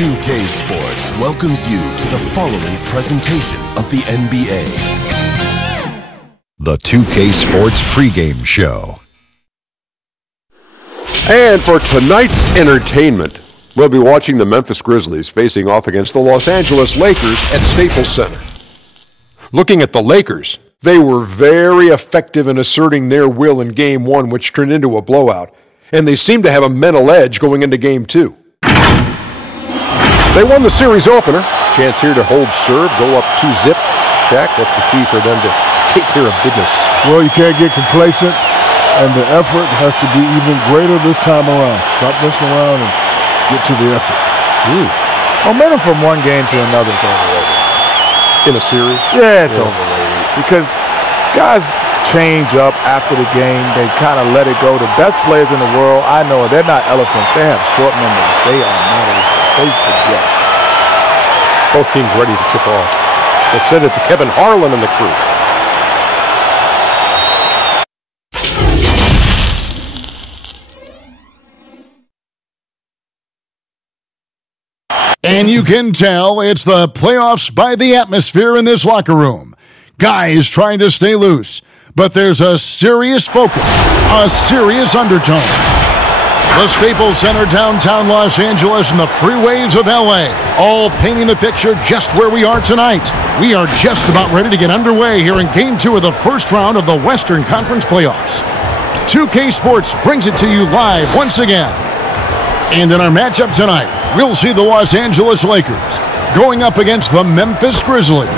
2K Sports welcomes you to the following presentation of the NBA. The 2K Sports pregame show. And for tonight's entertainment, we'll be watching the Memphis Grizzlies facing off against the Los Angeles Lakers at Staples Center. Looking at the Lakers, they were very effective in asserting their will in Game 1, which turned into a blowout, and they seem to have a mental edge going into Game 2. They won the series opener. Chance here to hold serve, go up 2-zip. Shaq, that's the key for them to take care of business. Well, you can't get complacent, and the effort has to be even greater this time around. Stop messing around and get to the effort. Momentum from one game to another is overrated. In a series? Yeah, it's overrated. Because guys change up after the game. They kind of let it go. The best players in the world, I know, they're not elephants. They have short memories. They are not. They forget. Both teams ready to tip off. They send it to Kevin Harlan and the crew. And you can tell it's the playoffs by the atmosphere in this locker room. Guys trying to stay loose, but there's a serious focus, a serious undertone. The Staples Center, downtown Los Angeles, and the freeways of LA, all painting the picture just where we are tonight. We are just about ready to get underway here in Game 2 of the first round of the Western Conference Playoffs. 2K Sports brings it to you live once again. And in our matchup tonight, we'll see the Los Angeles Lakers going up against the Memphis Grizzlies.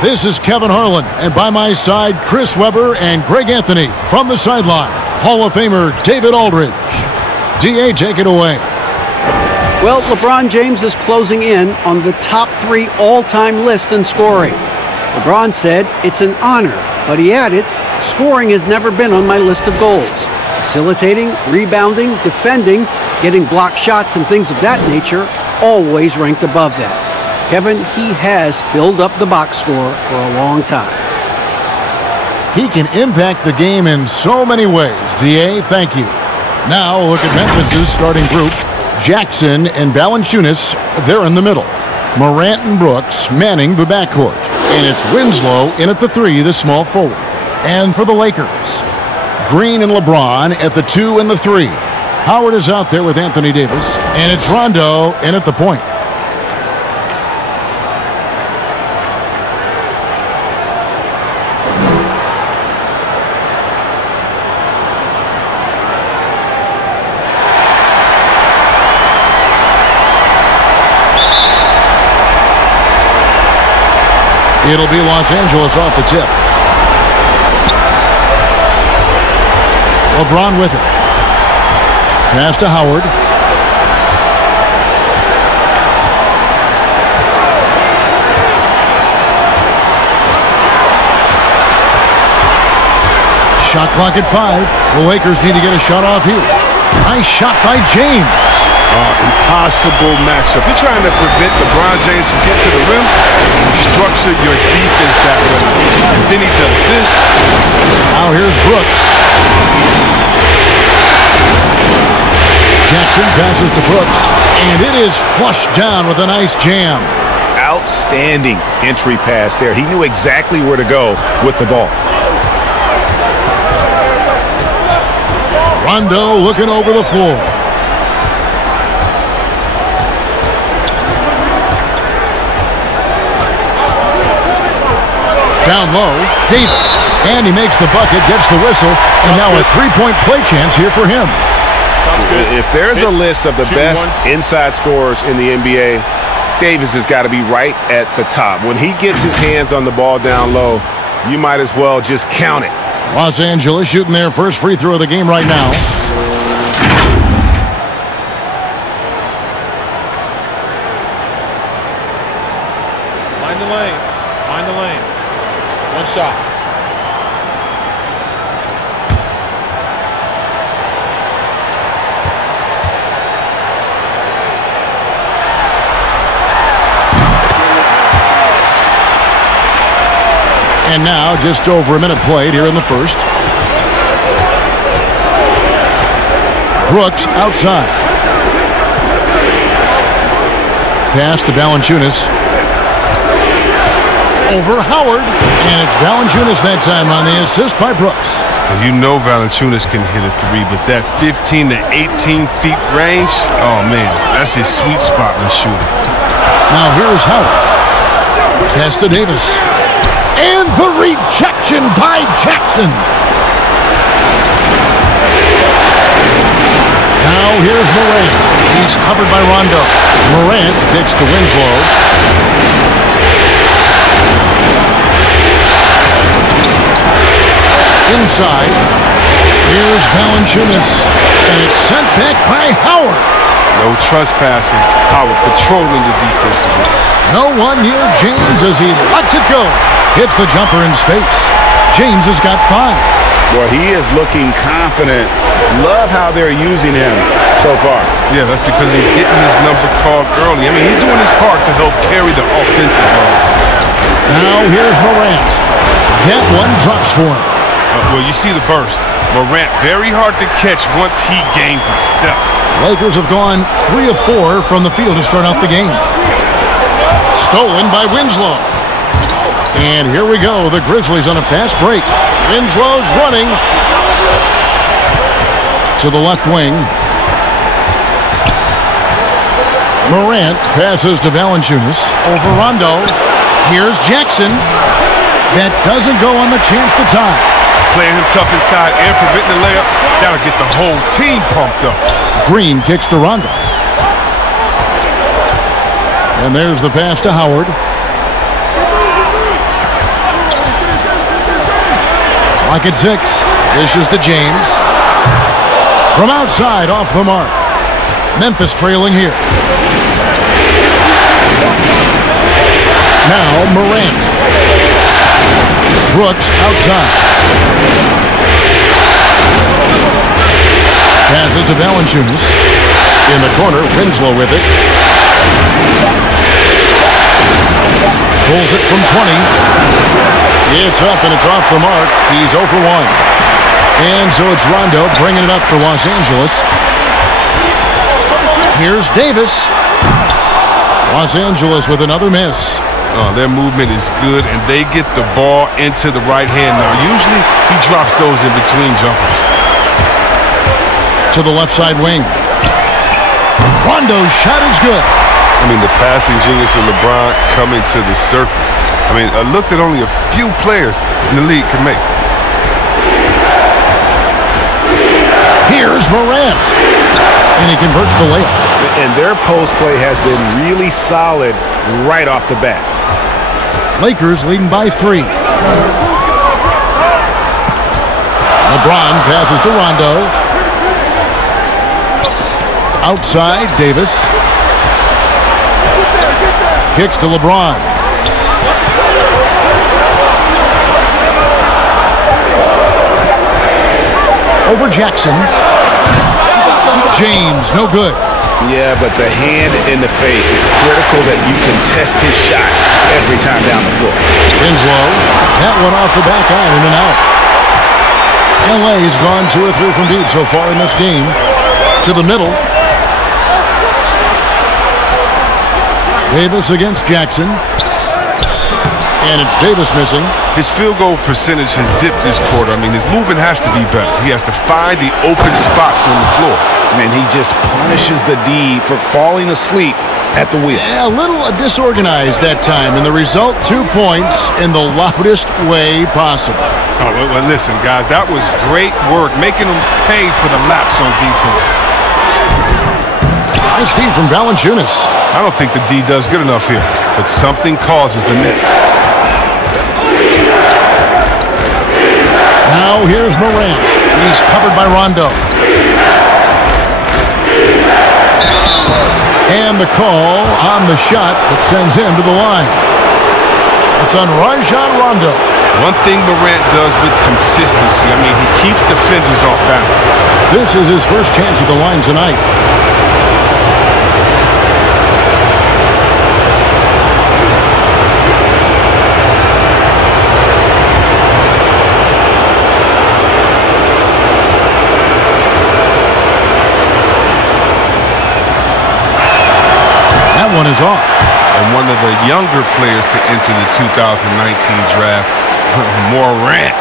This is Kevin Harlan, and by my side, Chris Webber and Greg Anthony. From the sideline, Hall of Famer David Aldridge. D.A., take it away. Well, LeBron James is closing in on the top 3 all-time list in scoring. LeBron said, "It's an honor," but he added, "Scoring has never been on my list of goals. Facilitating, rebounding, defending, getting blocked shots and things of that nature always ranked above that." Kevin, he has filled up the box score for a long time. He can impact the game in so many ways. D.A., thank you. Now look at Memphis's starting group. Jackson and Valanciunas, they're in the middle. Morant and Brooks manning the backcourt. And it's Winslow in at the 3, the small forward. And for the Lakers, Green and LeBron at the 2 and the 3. Howard is out there with Anthony Davis. And it's Rondo in at the point. It'll be Los Angeles off the tip. LeBron with it. Pass to Howard. Shot clock at 5. The Lakers need to get a shot off here. Nice shot by James. Impossible matchup. You're trying to prevent LeBron James from getting to the rim. You structure your defense that way. And then he does this. Now here's Brooks. Jackson passes to Brooks. And it is flushed down with a nice jam. Outstanding entry pass there. He knew exactly where to go with the ball. Rondo looking over the floor. Down low, Davis, and he makes the bucket, gets the whistle, and now a three-point play chance here for him. If there's a list of the best inside scorers in the NBA, Davis has got to be right at the top. When he gets his hands on the ball down low, you might as well just count it. Los Angeles shooting their first free throw of the game right now. Mind the lanes. Mind the lanes. One shot. And now just over a minute played here in the first. Brooks outside. Pass to Valanciunas. Over Howard. And it's Valanciunas that time on the assist by Brooks. Well, you know Valanciunas can hit a three, but that 15 to 18 feet range, oh man, that's his sweet spot when shooting. Now here's Howard. Pass to Davis. And the rejection by Jackson. Now here's Morant. He's covered by Rondo. Morant kicks to Winslow. Inside. Here's Valanciunas. And it's sent back by Howard. No trespassing. Howard patrolling the defensive zone. No one near James as he lets it go. Hits the jumper in space. James has got 5. Well, he is looking confident. Love how they're using him so far. Yeah, that's because he's getting his number called early. I mean, he's doing his part to help carry the offensive load. Now here's Morant. That one drops for him. Well, you see the burst. Morant, very hard to catch once he gains a step. Lakers have gone 3 of 4 from the field to start out the game. Stolen by Winslow. And here we go. The Grizzlies on a fast break. Winslow's running to the left wing. Morant passes to Valanciunas. Over Rondo. Here's Jackson. That doesn't go on the chance to tie. Playing him tough inside and preventing the layup. That'll get the whole team pumped up. Green kicks to Rondo. And there's the pass to Howard. Clock at 6. Dishes to James. From outside, off the mark. Memphis trailing here. Now Morant. Brooks outside. Passes to Valanciunas. In the corner, Winslow with it. Pulls it from 20. It's up and it's off the mark. He's 0 for 1. And so it's Rondo bringing it up for Los Angeles. Here's Davis. Los Angeles with another miss. Oh, their movement is good, and they get the ball into the right hand. Now, usually he drops those in between jumpers. To the left side wing. Rondo's shot is good. I mean, the passing genius of LeBron coming to the surface. I mean, a look that only a few players in the league can make. Here's Morant. And he converts the layup. And their post play has been really solid right off the bat. Lakers leading by 3. LeBron passes to Rondo. Outside, Davis. Kicks to LeBron. Over Jackson. James, no good. Yeah, but the hand in the face, it's critical that you contest his shots every time down the floor. Winslow, that one off the back iron and out. LA has gone 2 or 3 from deep so far in this game. To the middle. Davis against Jackson. And it's Davis missing. His field goal percentage has dipped this quarter. I mean, his movement has to be better. He has to find the open spots on the floor. And he just punishes the D for falling asleep at the wheel. Yeah, a little disorganized that time, and the result 2 points in the loudest way possible. Oh, well, listen, guys, that was great work, making them pay for the laps on defense. Nice D from Valanciunas. I don't think the D does good enough here, but something causes the miss. Now here's Morant. He's covered by Rondo. And the call on the shot that sends him to the line. It's on Rajon Rondo. One thing Morant does with consistency, I mean, he keeps defenders off balance. This is his first chance at the line tonight. one is off. And one of the younger players to enter the 2019 draft, Morant,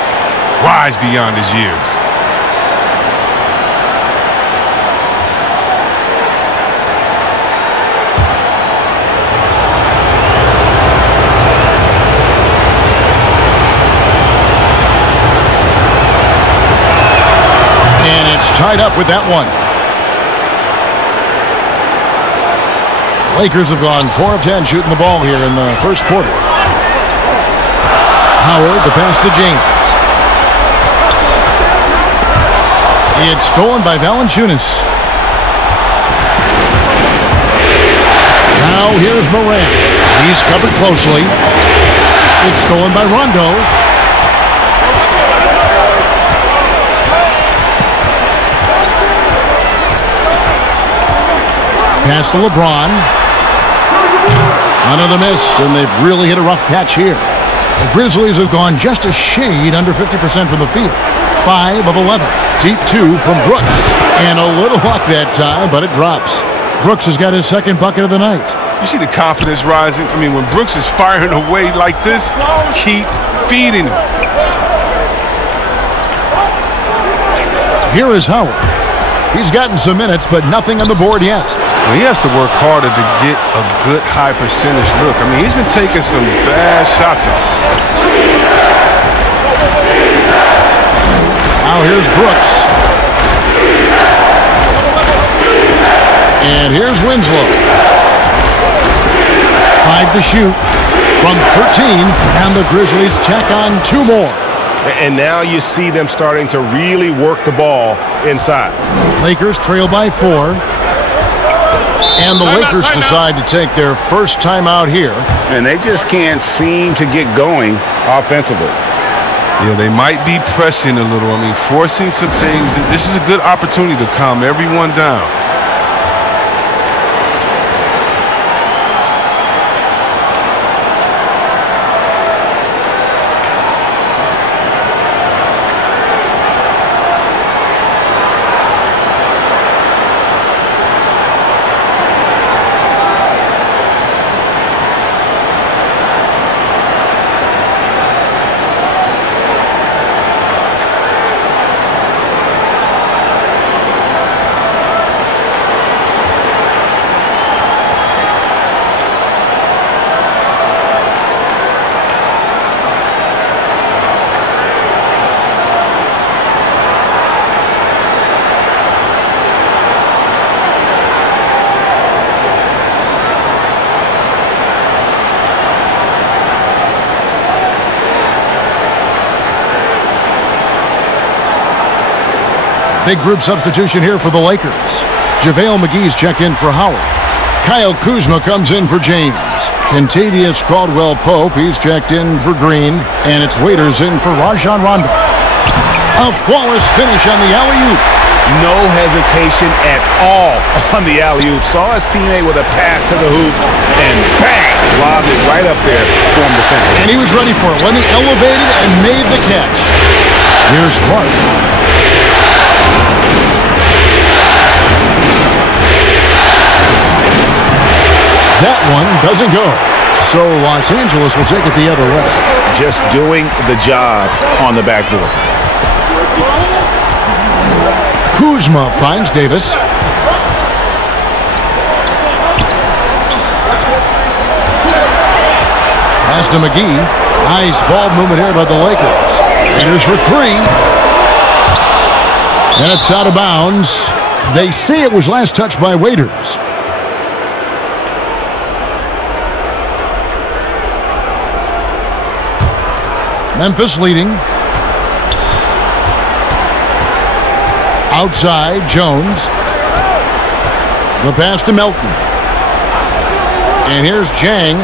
rise beyond his years. And it's tied up with that one. Lakers have gone 4 of 10 shooting the ball here in the first quarter. Howard, the pass to James. It's stolen by Valanciunas. Now here's Morant. He's covered closely. It's stolen by Rondo. Pass to LeBron. Another miss, and they've really hit a rough patch here. The Grizzlies have gone just a shade under 50% from the field. 5 of 11. Deep 2 from Brooks. And a little luck that time, but it drops. Brooks has got his second bucket of the night. You see the confidence rising? I mean, when Brooks is firing away like this, keep feeding him. Here is Howard. He's gotten some minutes, but nothing on the board yet. Well, he has to work harder to get a good high percentage look. I mean, he's been taking some bad shots out there. Now here's Brooks. And here's Winslow. 5 to shoot from 13, and the Grizzlies tack on 2 more. And now you see them starting to really work the ball inside. Lakers trail by 4. And the Lakers decide to take their first time out here. And they just can't seem to get going offensively. Yeah, they might be pressing a little. I mean, forcing some things. This is a good opportunity to calm everyone down. Big group substitution here for the Lakers. JaVale McGee's checked in for Howard. Kyle Kuzma comes in for James. Kentavious Caldwell-Pope, he's checked in for Green. And it's Waiters in for Rajon Rondo. A flawless finish on the alley-oop. No hesitation at all on the alley-oop. Saw his teammate with a pass to the hoop, and bang! Lobbed it right up there for him to finish. And he was ready for it when he elevated and made the catch. Here's Clark. That one doesn't go. So Los Angeles will take it the other way. Just doing the job on the backboard. Kuzma finds Davis. Pass to McGee. Nice ball movement here by the Lakers. Raiders for 3. And it's out of bounds. They say it was last touched by Waiters. Memphis leading. Outside, Jones. The pass to Melton. And here's Jang.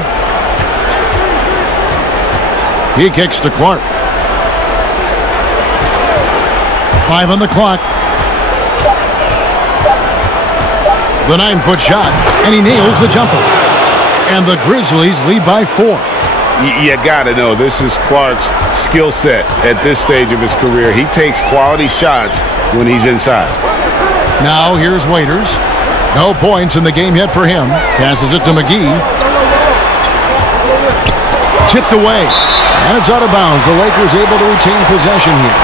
He kicks to Clark. 5 on the clock. The 9-foot shot, and he nails the jumper. And the Grizzlies lead by 4. You got to know, this is Clark's skill set at this stage of his career. He takes quality shots when he's inside. Now here's Waiters. No points in the game yet for him. Passes it to McGee. Tipped away. And it's out of bounds. The Lakers able to retain possession here.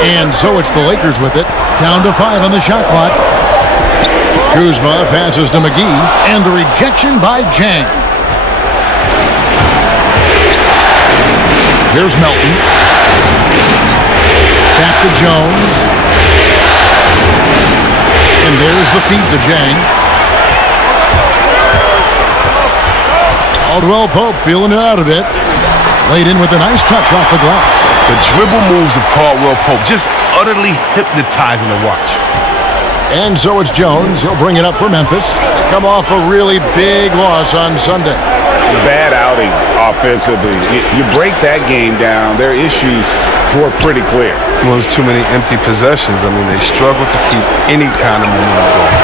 And so it's the Lakers with it. Down to 5 on the shot clock. Kuzma passes to McGee. And the rejection by Jang. Here's Melton. Back to Jones. And there's the feed to Jang. Caldwell Pope feeling it out a bit. Laid in with a nice touch off the glass. The dribble moves of Caldwell Pope just utterly hypnotizing to watch. And so it's Jones. He'll bring it up for Memphis. They come off a really big loss on Sunday. Bad outing offensively. You break that game down, their issues were pretty clear. Well, there's too many empty possessions. I mean, they struggle to keep any kind of momentum going.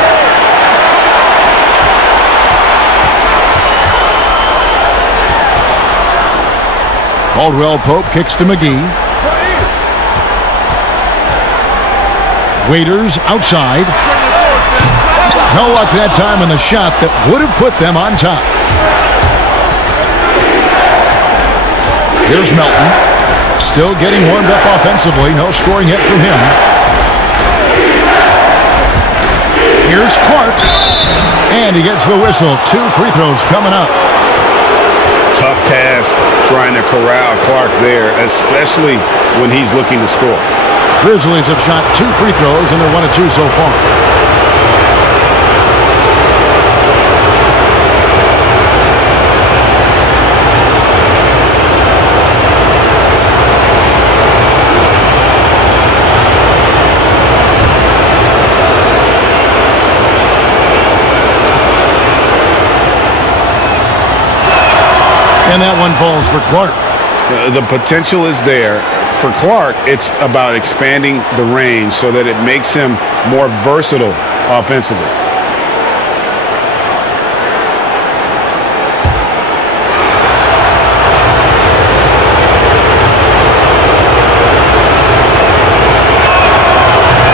Caldwell Pope kicks to McGee. Waiters outside. No luck that time on the shot that would have put them on top. Here's Melton. Still getting warmed up offensively. No scoring yet from him. Here's Clark. And he gets the whistle. 2 free throws coming up. Tough task trying to corral Clark there, especially when he's looking to score. Grizzlies have shot 2 free throws, and they're 1 of 2 so far. And that one falls for Clark. The potential is there. For Clark, it's about expanding the range so that it makes him more versatile offensively.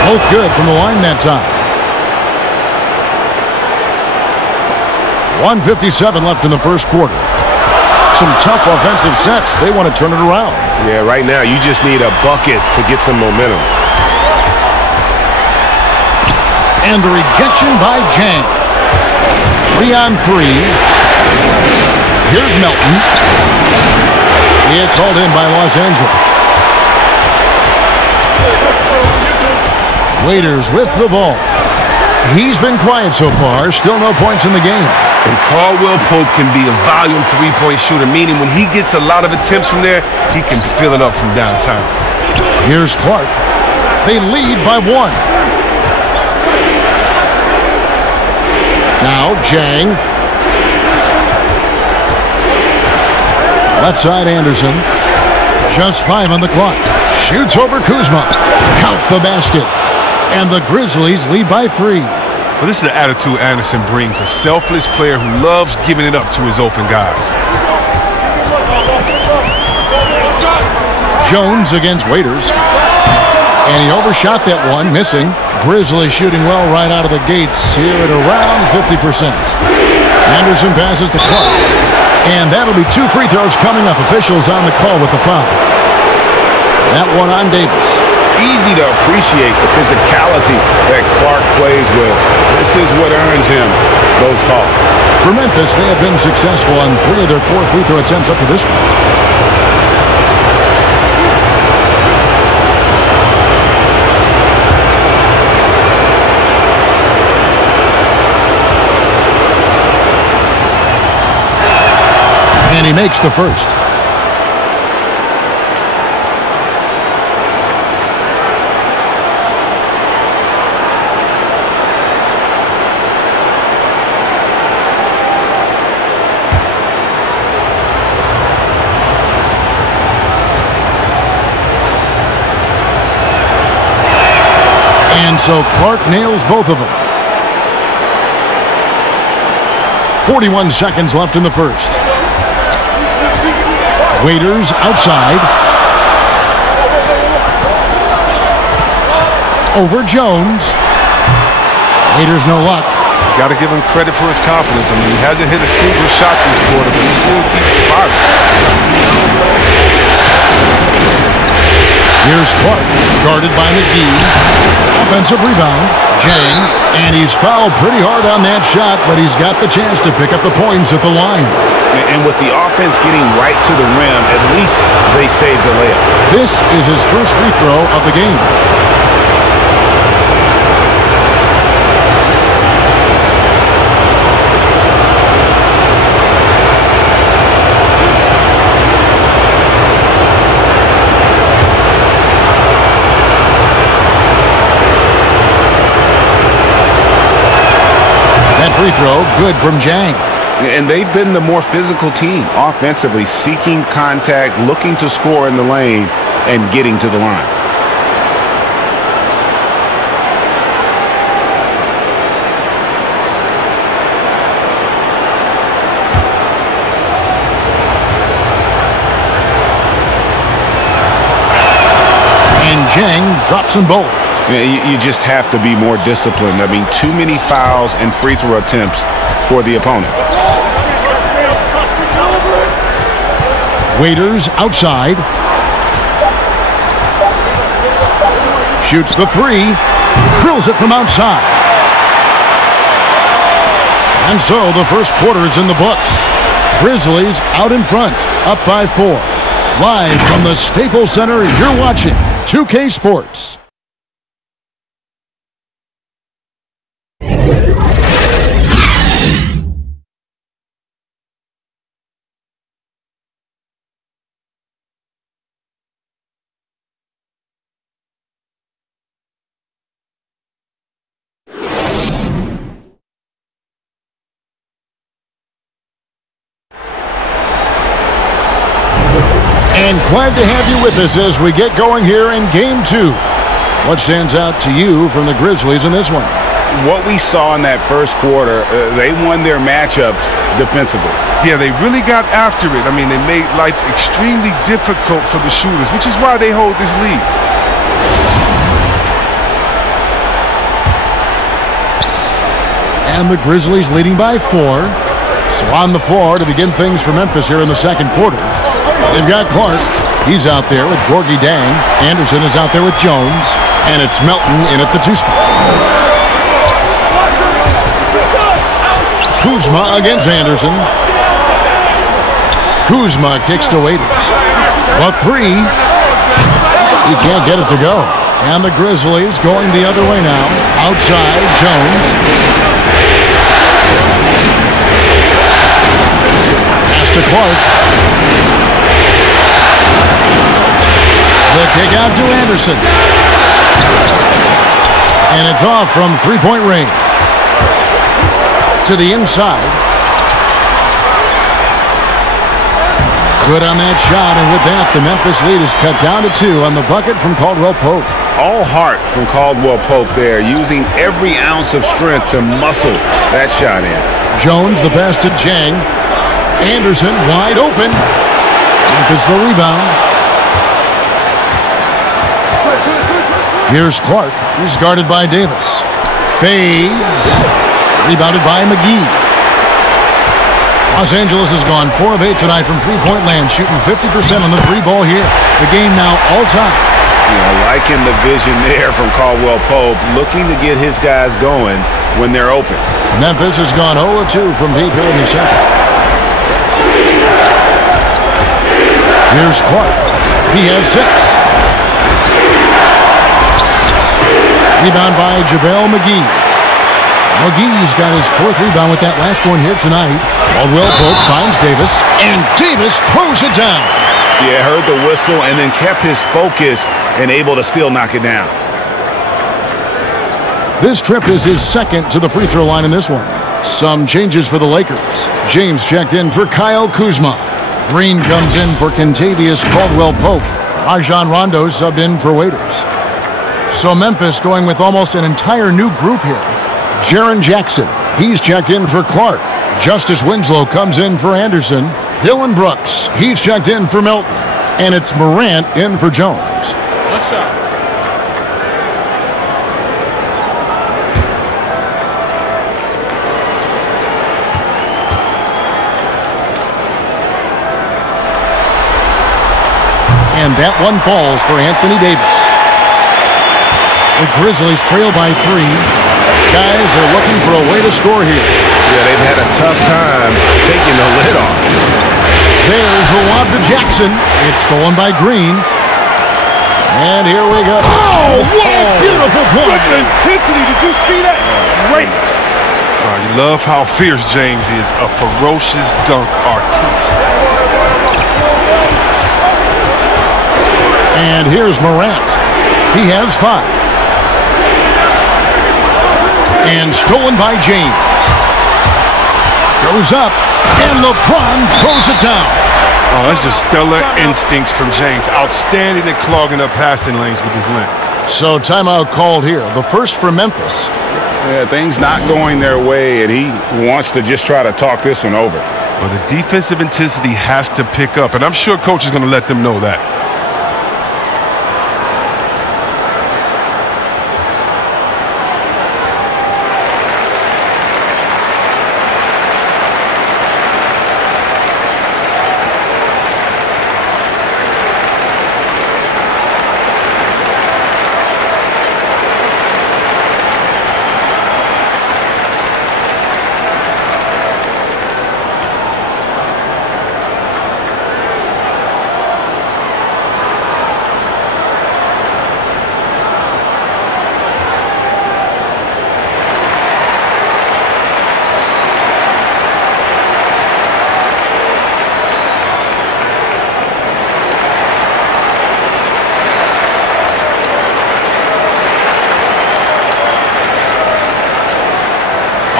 Both good from the line that time. 1:57 left in the first quarter. Some tough offensive sets. They want to turn it around. Yeah, right now you just need a bucket to get some momentum. And the rejection by Jang. 3-on-3. Here's Melton. It's hauled in by Los Angeles. Waiters with the ball. He's been quiet so far. Still no points in the game. And Caldwell Pope can be a volume 3-point shooter, meaning when he gets a lot of attempts from there, he can fill it up from downtown. Here's Clark. They lead by 1. Now Jang. Left side Anderson. Just 5 on the clock. Shoots over Kuzma. Count the basket. And the Grizzlies lead by 3. Well, this is the attitude Anderson brings. A selfless player who loves giving it up to his open guys. Jones against Waiters. And he overshot that one, missing. Grizzlies shooting well right out of the gates here at around 50%. Anderson passes to Clark. And that'll be 2 free throws coming up. Officials on the call with the foul. That one on Davis. Easy to appreciate the physicality that Clark plays with. This is what earns him those calls. For Memphis, they have been successful on 3 of their 4 free throw attempts up to this point. And he makes the first. And so Clark nails both of them. 41 seconds left in the first. Waiters outside. Over Jones. Waiters no luck. Got to give him credit for his confidence. I mean, he hasn't hit a single shot this quarter, but he still keeps firing. Here's Clark, guarded by McGee. Offensive rebound, Jang, and he's fouled pretty hard on that shot, but he's got the chance to pick up the points at the line. And with the offense getting right to the rim, at least they saved the layup. This is his first free throw of the game. Free throw, good from Jang. And they've been the more physical team offensively, seeking contact, looking to score in the lane, and getting to the line. And Jang drops them both. You just have to be more disciplined. I mean, too many fouls and free throw attempts for the opponent. Waiters outside. Shoots the three. Drills it from outside. And so the first quarter is in the books. Grizzlies out in front, up by 4. Live from the Staples Center, you're watching 2K Sports. And glad to have you with us as we get going here in Game 2. What stands out to you from the Grizzlies in this one? What we saw in that first quarter, they won their matchups defensively. Yeah, they really got after it. I mean, they made life extremely difficult for the shooters, which is why they hold this lead. And the Grizzlies leading by 4. So on the floor to begin things for Memphis here in the second quarter. They've got Clark. He's out there with Gorgie Dang. Anderson is out there with Jones. And it's Melton in at the 2 spot. Kuzma against Anderson. Kuzma kicks to Waiters. The 3. He can't get it to go. And the Grizzlies going the other way now. Outside, Jones. Pass to Clark. The kick out to Anderson. And it's off from three-point range. To the inside. Good on that shot, and with that, the Memphis lead is cut down to 2 on the bucket from Caldwell Pope. All heart from Caldwell Pope there, using every ounce of strength to muscle that shot in. Jones, the pass to Jang. Anderson, wide open. Memphis the rebound. Here's Clark. He's guarded by Davis. Fades. Rebounded by McGee. Los Angeles has gone 4 of 8 tonight from three-point land, shooting 50% on the 3 ball here. The game now all-time. Yeah, liking the vision there from Caldwell Pope, looking to get his guys going when they're open. Memphis has gone 0 of 2 from deep here in the second. Here's Clark. He has 6. Rebound by JaVale McGee. McGee's got his 4th rebound with that last one here tonight. Caldwell Pope finds Davis, and Davis throws it down. Yeah, heard the whistle and then kept his focus and able to still knock it down. This trip is his 2nd to the free throw line in this one. Some changes for the Lakers. James checked in for Kyle Kuzma. Green comes in for Kentavious Caldwell Pope. Rajon Rondo subbed in for Waiters. So Memphis going with almost an entire new group here. Jaren Jackson, he's checked in for Clark. Justice Winslow comes in for Anderson. Dylan Brooks, he's checked in for Milton. And it's Morant in for Jones. One shot. And that one falls for Anthony Davis. The Grizzlies trail by 3. Guys are looking for a way to score here. Yeah, they've had a tough time taking the lid off. There's the lob to Jackson. It's stolen by Green. And here we go. Oh, what a beautiful play. Look at intensity. Did you see that? Great. You love how fierce James is. A ferocious dunk artiste. And here's Morant. He has 5. And stolen by James. Goes up, and LeBron throws it down. Oh, that's just stellar instincts from James. Outstanding at clogging up passing lanes with his length. So timeout called here. The first for Memphis. Yeah, things not going their way, and he wants to just try to talk this one over. Well, the defensive intensity has to pick up, and I'm sure coach is going to let them know that.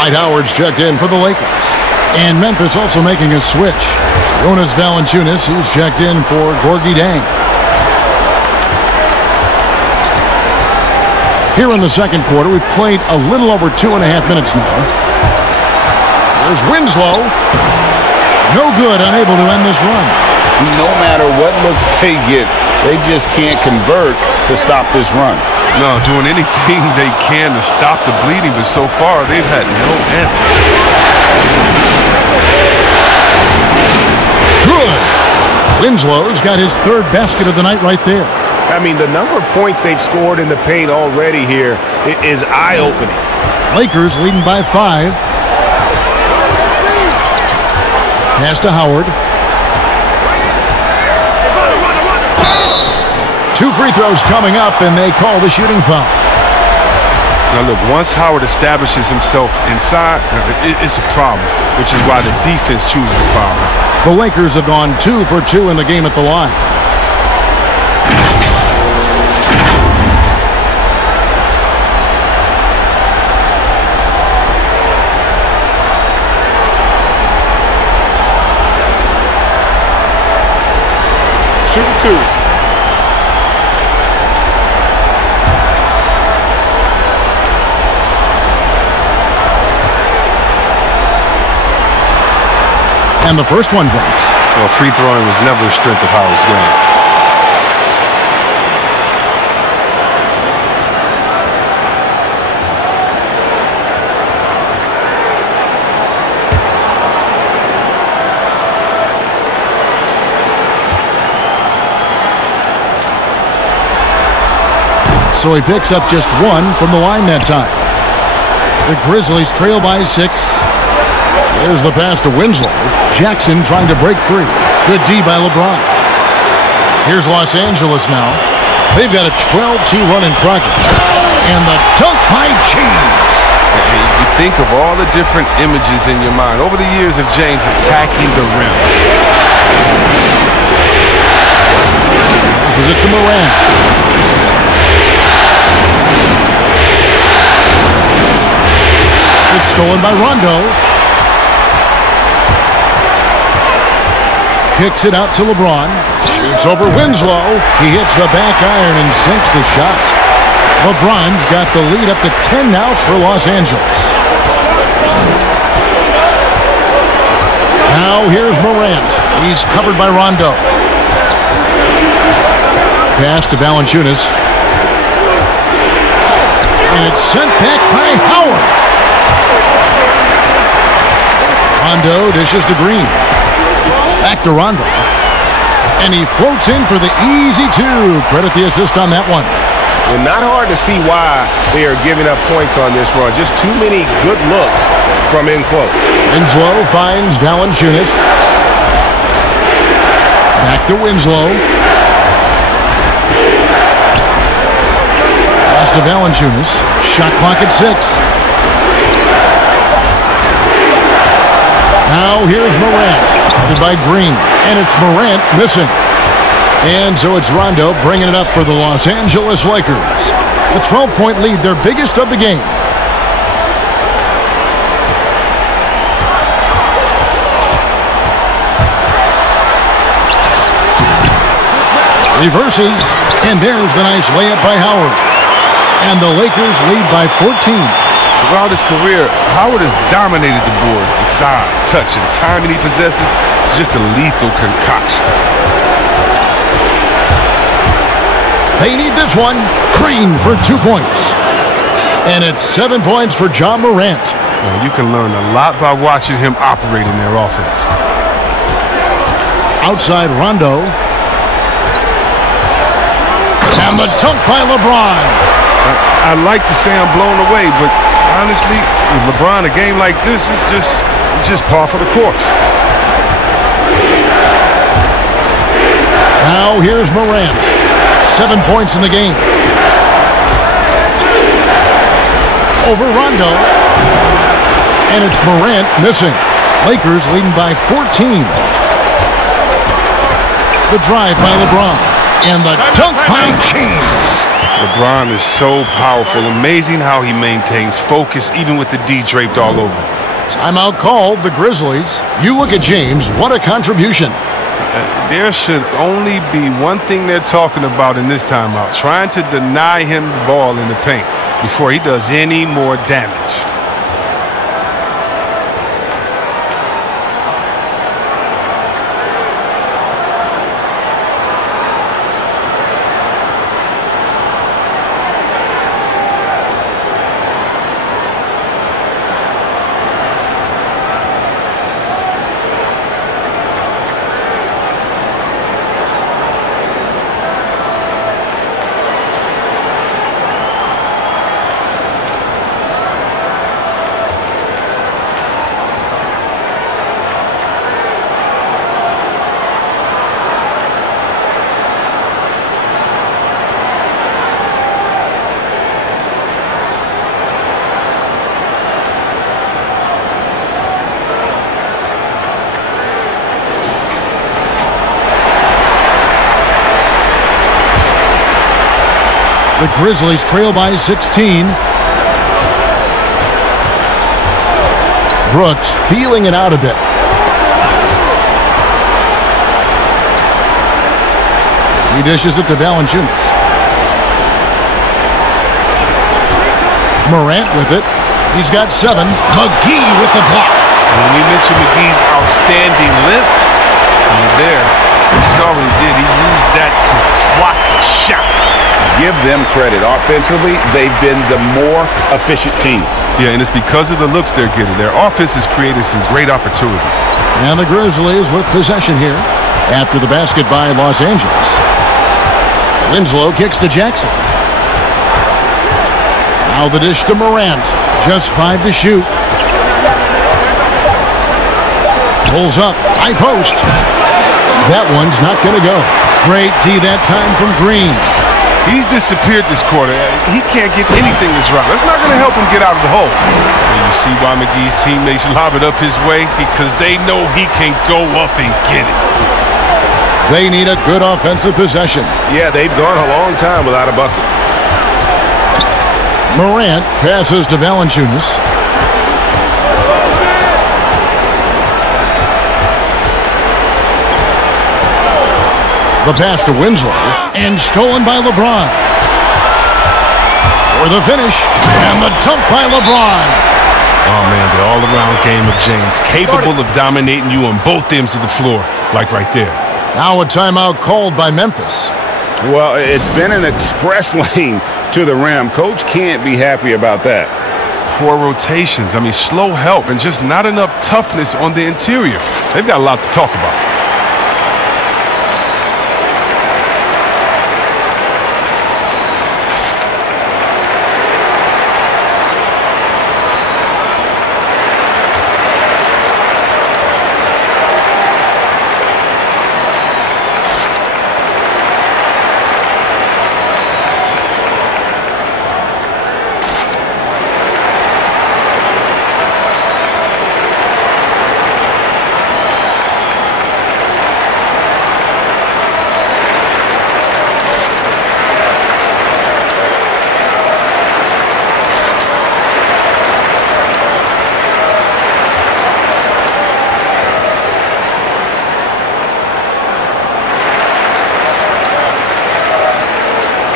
Dwight Howard's checked in for the Lakers. And Memphis also making a switch. Jonas Valanciunas, he's checked in for Gorgui Dieng. Here in the second quarter, we've played a little over 2.5 minutes now. There's Winslow. No good, unable to end this run. No matter what looks they get, they just can't convert to stop this run. No, doing anything they can to stop the bleeding, but so far they've had no answer. Good. Winslow's got his 3rd basket of the night right there. I mean, the number of points they've scored in the paint already here is eye-opening. Lakers leading by 5. Pass to Howard. 2 free throws coming up, and they call the shooting foul. Now look, once Howard establishes himself inside, it's a problem, which is why the defense chooses to foul him. The Lakers have gone 2 for 2 in the game at the line. Shooting 2. And the first one drops. Well, free throwing was never a strength of Howard's game. So he picks up just 1 from the line that time. The Grizzlies trail by 6. There's the pass to Winslow. Jackson trying to break free. Good D by LeBron. Here's Los Angeles now. They've got a 12-2 run in progress. And the dunk by James. You think of all the different images in your mind over the years of James attacking the rim. This is it to Morant. It's stolen by Rondo. Kicks it out to LeBron. Shoots over Winslow. He hits the back iron and sinks the shot. LeBron's got the lead up to 10 now for Los Angeles. Now here's Morant. He's covered by Rondo. Pass to Valanciunas. And it's sent back by Howard. Rondo dishes to Green. Back to Rondo. And he floats in for the easy two. Credit the assist on that one. And not hard to see why they are giving up points on this run. Just too many good looks from in close. Winslow finds Valanciunas. Back to Winslow. Pass to Valanciunas. Shot clock at 6. Now here's Morant. Headed by Green. And it's Morant missing. And so it's Rondo bringing it up for the Los Angeles Lakers. A 12-point lead, their biggest of the game. Reverses, and there's the nice layup by Howard. And the Lakers lead by 14. Throughout his career, Howard has dominated the boards. The size, touch, and timing he possesses is just a lethal concoction. They need this one. Green for 2 points. And it's 7 points for John Morant. Well, you can learn a lot by watching him operate in their offense. Outside Rondo. And the dunk by LeBron. I like to say I'm blown away, but honestly, with LeBron, a game like this, it's just par for the course. Now here's Morant. 7 points in the game. Over Rondo. And it's Morant missing. Lakers leading by 14. The drive by LeBron. And the dunk by James. LeBron is so powerful. Amazing how he maintains focus even with the D draped all over. Timeout called, the Grizzlies. You look at James, what a contribution. There should only be one thing they're talking about in this timeout, trying to deny him the ball in the paint before he does any more damage. The Grizzlies trail by 16. Brooks feeling it out a bit. He dishes it to Valanciunas. Morant with it. He's got 7. McGee with the block. When we mentioned McGee's outstanding length, there, you saw what he did. He used that to swat the shot. Give them credit. Offensively, they've been the more efficient team. Yeah, and it's because of the looks they're getting. Their offense has created some great opportunities. And the Grizzlies with possession here after the basket by Los Angeles. Winslow kicks to Jackson. Now the dish to Morant. Just 5 to shoot. Pulls up. High post. That one's not going to go. Great D that time from Green. He's disappeared this quarter. He can't get anything to drop. That's not going to help him get out of the hole. And you see why McGee's teammates lob it up his way? Because they know he can go up and get it. They need a good offensive possession. Yeah, they've gone a long time without a bucket. Morant passes to Valanciunas. The pass to Winslow, and stolen by LeBron. For the finish, and the dunk by LeBron. Oh, man, the all-around game of James, capable of dominating you on both ends of the floor, like right there. Now a timeout called by Memphis. Well, it's been an express lane to the rim. Coach can't be happy about that. Poor rotations. I mean, slow help and just not enough toughness on the interior. They've got a lot to talk about.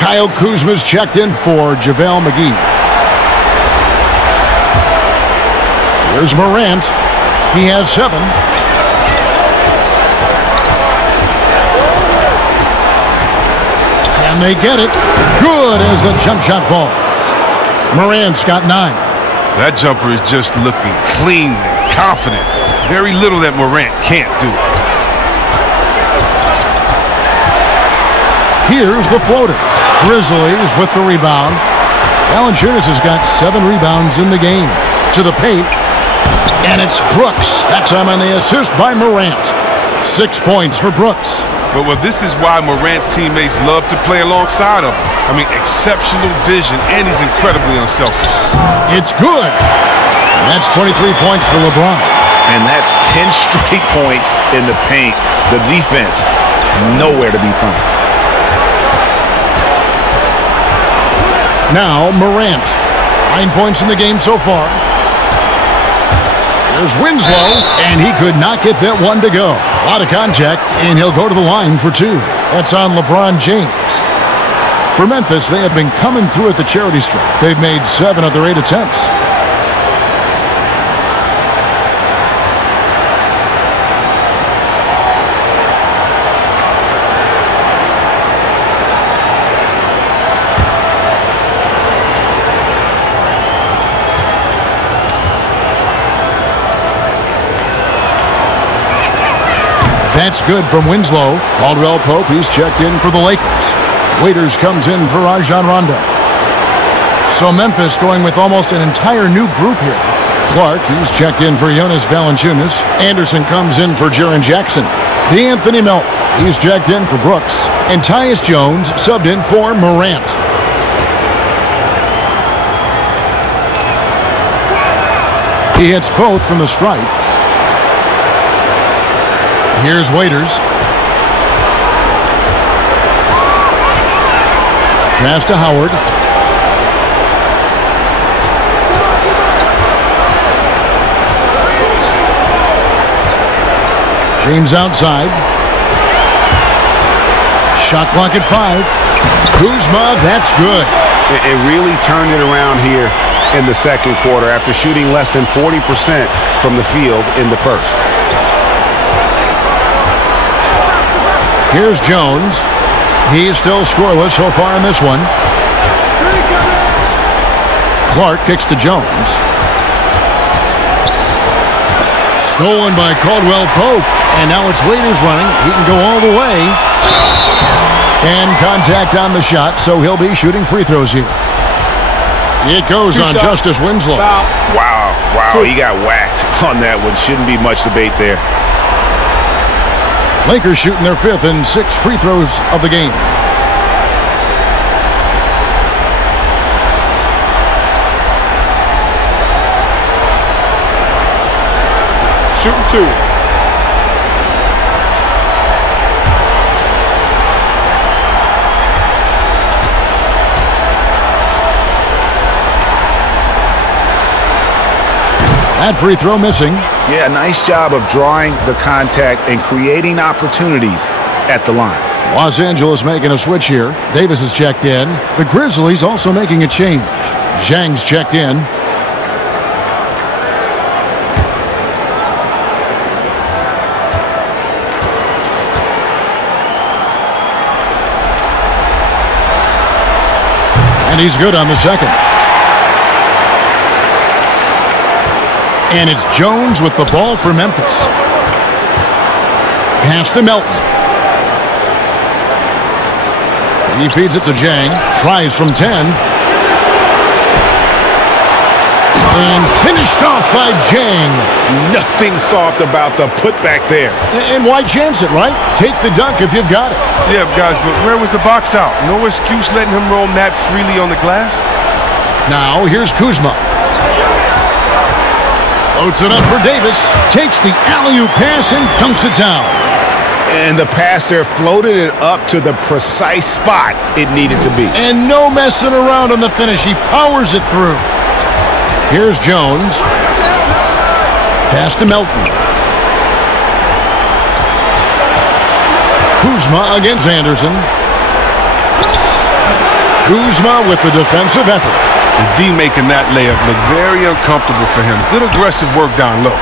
Kyle Kuzma's checked in for JaVale McGee. Here's Morant. He has 7. Can they get it? Good as the jump shot falls. Morant's got 9. That jumper is just looking clean and confident. Very little that Morant can't do. Here's the floater. Grizzlies with the rebound. Valanciunas has got 7 rebounds in the game. To the paint. And it's Brooks. That time on the assist by Morant. 6 points for Brooks. But this is why Morant's teammates love to play alongside of him. I mean, exceptional vision, and he's incredibly unselfish. It's good. And that's 23 points for LeBron. And that's 10 straight points in the paint. The defense, nowhere to be found. Now Morant. 9 points in the game so far. There's Winslow, and he could not get that one to go. A lot of contact, and he'll go to the line for 2. That's on LeBron James. For Memphis, they have been coming through at the charity stripe. They've made 7 of their 8 attempts. That's good from Winslow. Caldwell Pope, he's checked in for the Lakers. Waiters comes in for Rajon Rondo. So Memphis going with almost an entire new group here. Clark, he's checked in for Jonas Valanciunas. Anderson comes in for Jaren Jackson. DeAnthony Melton, he's checked in for Brooks. And Tyus Jones subbed in for Morant. He hits both from the stripe. Here's Waiters. Pass to Howard. James outside. Shot clock at 5. Kuzma, that's good. It really turned it around here in the second quarter after shooting less than 40% from the field in the first. Here's Jones. He's still scoreless so far in this one. Clark kicks to Jones. Stolen by Caldwell Pope. And now it's Waiters running. He can go all the way. And contact on the shot, so he'll be shooting free throws here. It goes on Justice Winslow. Wow. He got whacked on that one. Shouldn't be much debate there. Lakers shooting their 5th and 6th free throws of the game. Shooting 2. That free throw missing. Yeah, nice job of drawing the contact and creating opportunities at the line. Los Angeles making a switch here. Davis is checked in. The Grizzlies also making a change. Zhang's checked in. And he's good on the second. And it's Jones with the ball for Memphis. Pass to Melton. He feeds it to Jang. Tries from 10. And finished off by Jang. Nothing soft about the putback there. And why chance it, right? Take the dunk if you've got it. Yeah, guys, but where was the box out? No excuse letting him roam that freely on the glass. Now, here's Kuzma. Loads it up for Davis. Takes the alley-oop pass and dunks it down. And the pass there floated it up to the precise spot it needed to be. And no messing around on the finish. He powers it through. Here's Jones. Pass to Melton. Kuzma against Anderson. Kuzma with the defensive effort. The D making that layup look very uncomfortable for him. Good aggressive work down low.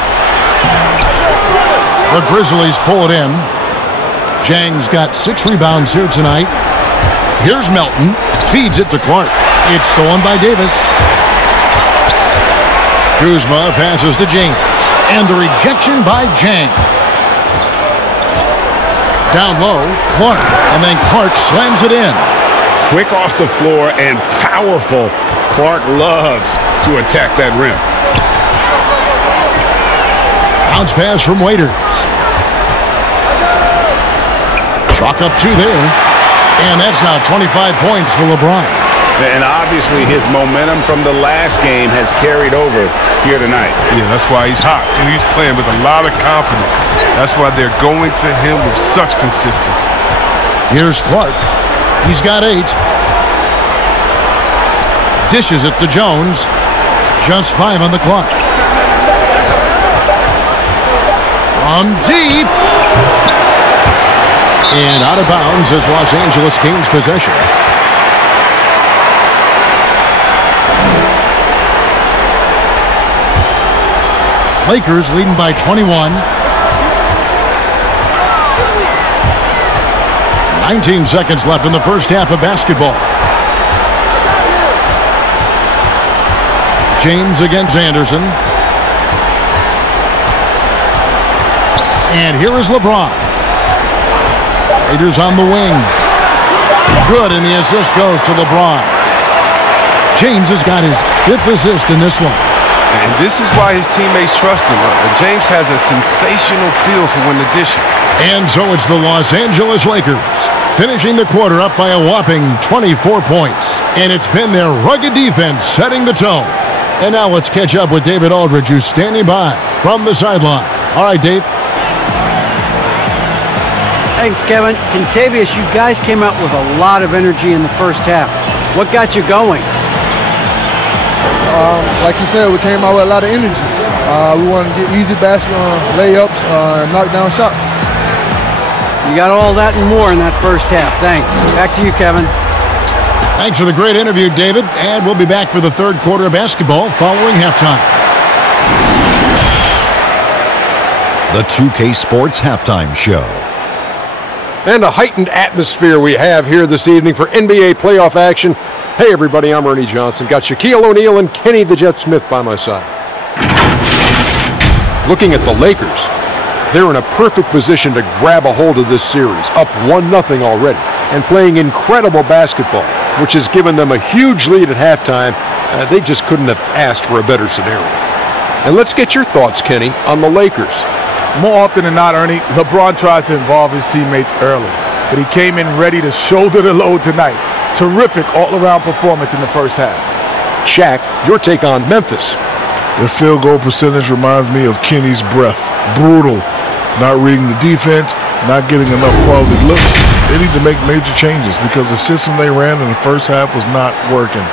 The Grizzlies pull it in. Jang's got 6 rebounds here tonight. Here's Melton. Feeds it to Clark. It's stolen by Davis. Kuzma passes to James. And the rejection by Jang. Down low, Clark. And then Clark slams it in. Quick off the floor and powerful. Clark loves to attack that rim. Bounce pass from Waiters. Chalk up 2 there. And that's now 25 points for LeBron. And obviously his momentum from the last game has carried over here tonight. Yeah, that's why he's hot. And he's playing with a lot of confidence. That's why they're going to him with such consistency. Here's Clark. He's got 8. Dishes it to Jones. Just 5 on the clock. From deep. And out of bounds as Los Angeles gains possession. Lakers leading by 21. 19 seconds left in the first half of basketball. James against Anderson. And here is LeBron. Raiders on the wing. Good, and the assist goes to LeBron. James has got his 5th assist in this one. And this is why his teammates trust him. James has a sensational feel for when to dish it. And so it's the Los Angeles Lakers finishing the quarter up by a whopping 24 points. And it's been their rugged defense setting the tone. And now let's catch up with David Aldridge, who's standing by from the sideline. All right, Dave. Thanks, Kevin. Contavious, you guys came out with a lot of energy in the first half. What got you going? Like you said, we came out with a lot of energy. We wanted to get easy basket layups and knock down shots. You got all that and more in that first half. Thanks. Back to you, Kevin. Thanks for the great interview, David. And we'll be back for the third quarter of basketball following halftime. The 2K Sports Halftime Show. And a heightened atmosphere we have here this evening for NBA playoff action. Hey, everybody, I'm Ernie Johnson. Got Shaquille O'Neal and Kenny the Jet Smith by my side. Looking at the Lakers, they're in a perfect position to grab a hold of this series, up 1-0 already, and playing incredible basketball, which has given them a huge lead at halftime. They just couldn't have asked for a better scenario. And let's get your thoughts, Kenny, on the Lakers. More often than not, Ernie, LeBron tries to involve his teammates early, but he came in ready to shoulder the load tonight. Terrific all-around performance in the first half. Shaq, your take on Memphis. Their field goal percentage reminds me of Kenny's breath. Brutal. Not reading the defense, not getting enough quality looks. They need to make major changes because the system they ran in the first half was not working.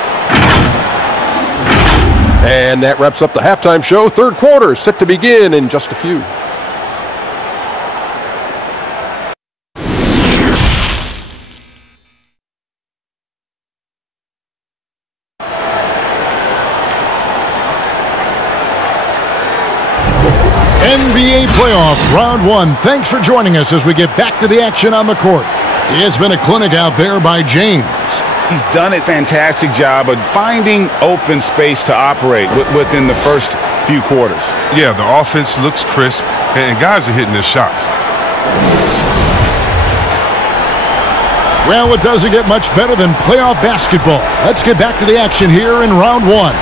And that wraps up the halftime show. Third quarter set to begin in just a few. NBA Playoff Round 1. Thanks for joining us as we get back to the action on the court. It's been a clinic out there by James. He's done a fantastic job of finding open space to operate within the first few quarters. Yeah, the offense looks crisp, and guys are hitting their shots. Well, it doesn't get much better than playoff basketball. Let's get back to the action here in round one.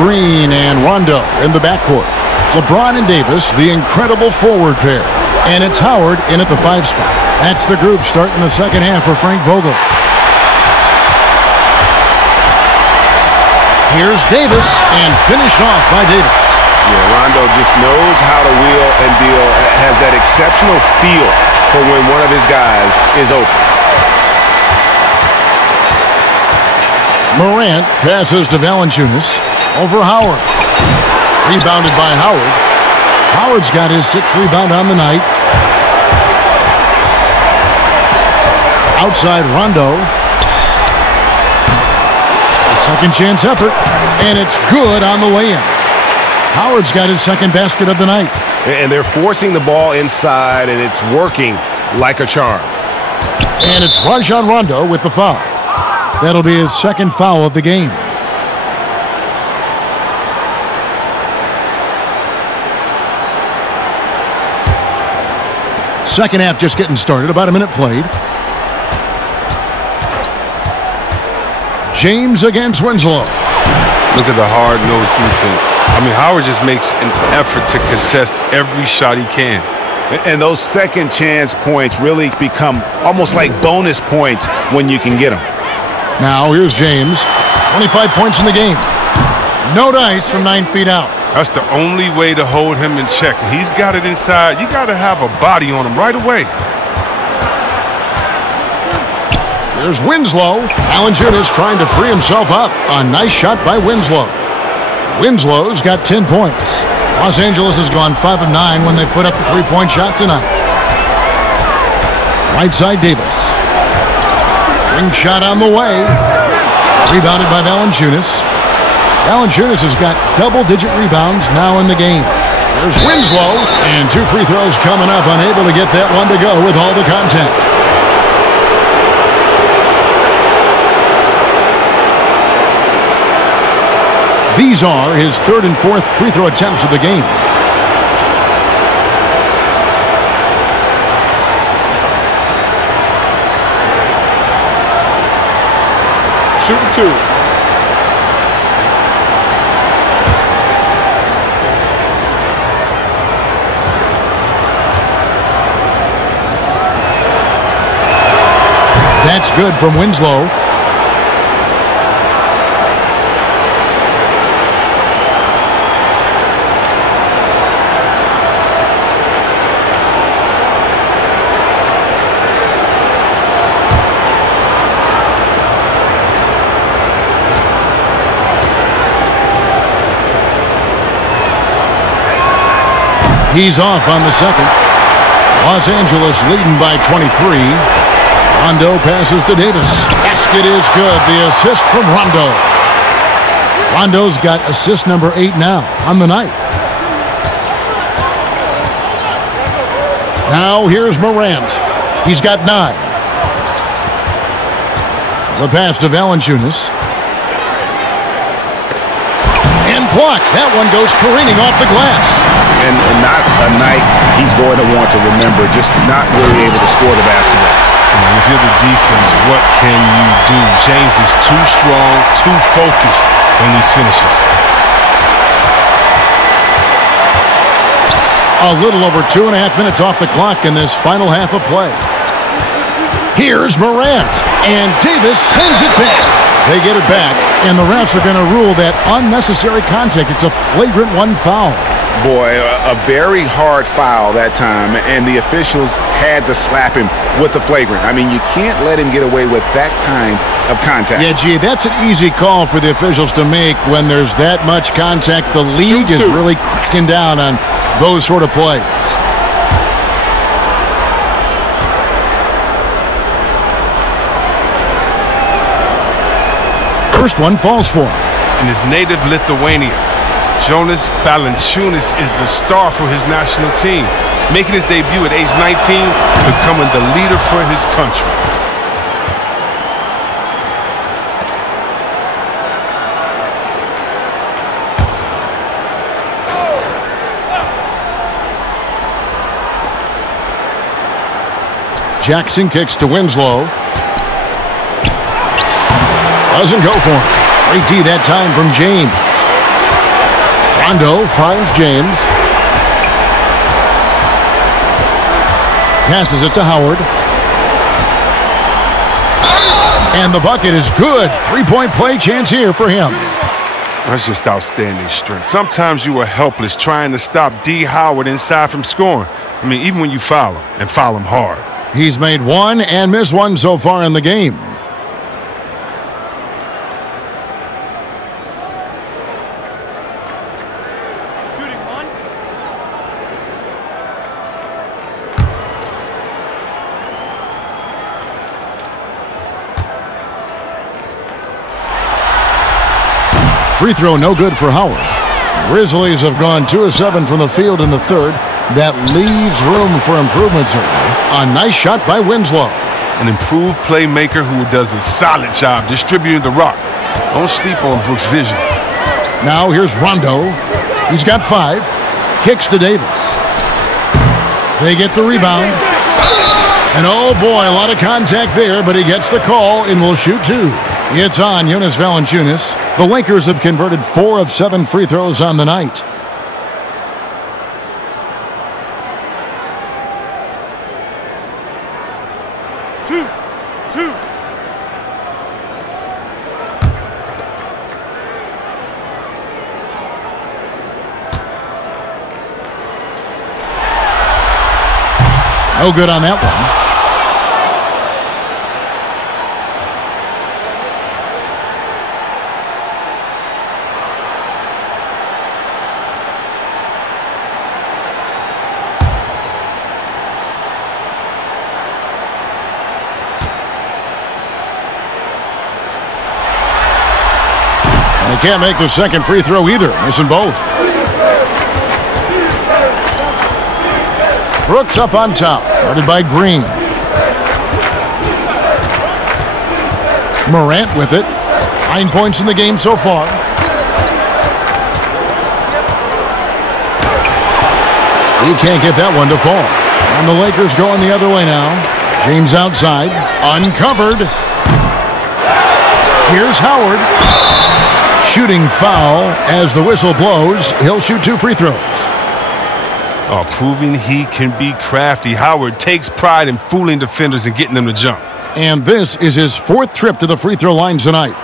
Green and Rondo in the backcourt. LeBron and Davis, the incredible forward pair. And it's Howard in at the 5 spot. That's the group starting the second half for Frank Vogel. Here's Davis, and finished off by Davis. Yeah, Rondo just knows how to wheel and deal, has that exceptional feel for when one of his guys is open. Morant passes to Valanciunas over Howard. Rebounded by Howard. Howard's got his 6th rebound on the night. Outside Rondo. A second chance effort, and it's good on the way in. Howard's got his 2nd basket of the night. And they're forcing the ball inside, and it's working like a charm. And it's Rajon Rondo with the foul. That'll be his 2nd foul of the game. Second half just getting started, about a minute played. James against Winslow. Look at the hard-nosed defense. I mean, Howard just makes an effort to contest every shot he can. And those second chance points really become almost like bonus points when you can get them. Now here's James. 25 points in the game. No dice from 9 feet out. That's the only way to hold him in check. When he's got it inside, you got to have a body on him right away. Here's Winslow. Valanciunas trying to free himself up. A nice shot by Winslow. Winslow's got 10 points. Los Angeles has gone 5 of 9 when they put up the 3-point shot tonight. Right side Davis. Ring shot on the way. Rebounded by Valanciunas. Valanciunas has got double-digit rebounds now in the game. There's Winslow, and 2 free throws coming up, unable to get that one to go with all the contact. These are his 3rd and 4th free throw attempts of the game. Shooting 2. That's good from Winslow. He's off on the second. Los Angeles leading by 23. Rondo passes to Davis. Basket is good. The assist from Rondo. Rondo's got assist number 8 now on the night. Now here's Morant. He's got 9. The pass to Valanciunas. And blocked. That one goes careening off the glass. And not a night he's going to want to remember, just not really able to score the basketball. If you're the defense, what can you do? James is too strong, too focused on these finishes. A little over 2.5 minutes off the clock in this final half of play. Here's Morant, and Davis sends it back. They get it back, and the refs are going to rule that unnecessary contact. It's a flagrant 1 foul. Boy, a very hard foul that time, and the officials had to slap him with the flagrant. I mean, you can't let him get away with that kind of contact. Yeah, gee, that's an easy call for the officials to make when there's that much contact. The league is really cracking down on those sort of plays. First one falls for him. In his native Lithuania, Jonas Valanciunas is the star for his national team, making his debut at age 19, becoming the leader for his country. Jackson kicks to Winslow. Doesn't go for him. Great D that time from James. Rondo finds James. Passes it to Howard. And the bucket is good. Three-point play chance here for him. That's just outstanding strength. Sometimes you are helpless trying to stop D. Howard inside from scoring. I mean, even when you foul him, and foul him hard. He's made one and missed one so far in the game. Shooting one. Free throw no good for Howard. Grizzlies have gone 2 of 7 from the field in the third. That leaves room for improvement, certainly. A nice shot by Winslow. An improved playmaker who does a solid job distributing the rock. Don't sleep on Brooks' vision. Now here's Rondo. He's got 5. Kicks to Davis. They get the rebound. And oh boy, a lot of contact there, but he gets the call and will shoot 2. It's on Jonas Valanciunas. The Lakers have converted 4 of 7 free throws on the night. Two. No good on that one. And he can't make the second free throw either, missing both. Brooks up on top, guarded by Green. Morant with it. 9 points in the game so far. He can't get that one to fall. And the Lakers going the other way now. James outside, uncovered. Here's Howard. Shooting foul as the whistle blows. He'll shoot 2 free throws. Oh, proving he can be crafty. Howard takes pride in fooling defenders and getting them to jump. And this is his 4th trip to the free throw line tonight.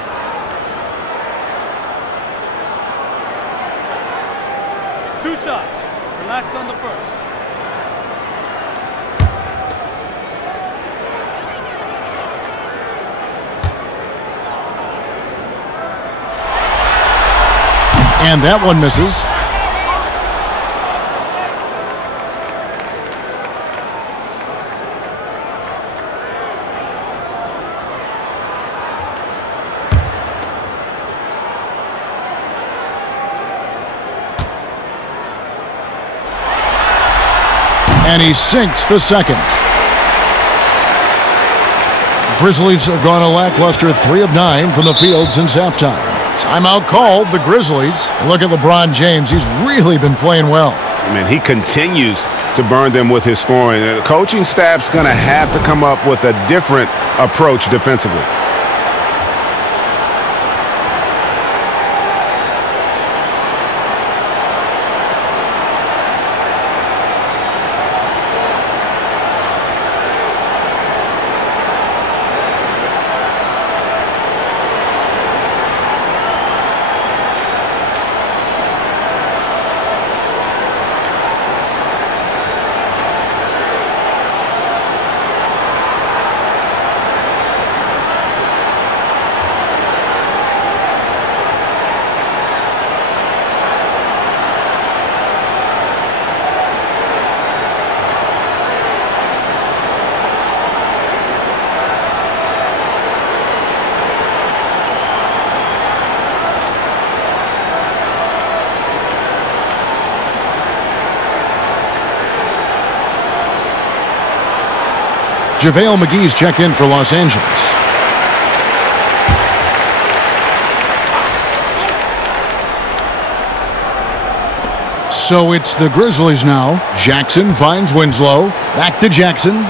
Two shots. Relax on the first. And that one misses. And he sinks the second. Grizzlies have gone a lackluster 3 of 9 from the field since halftime. Timeout called, the Grizzlies. Look at LeBron James. He's really been playing well. I mean, he continues to burn them with his scoring. The coaching staff's going to have to come up with a different approach defensively. JaVale McGee's checked in for Los Angeles. So it's the Grizzlies now. Jackson finds Winslow. Back to Jackson.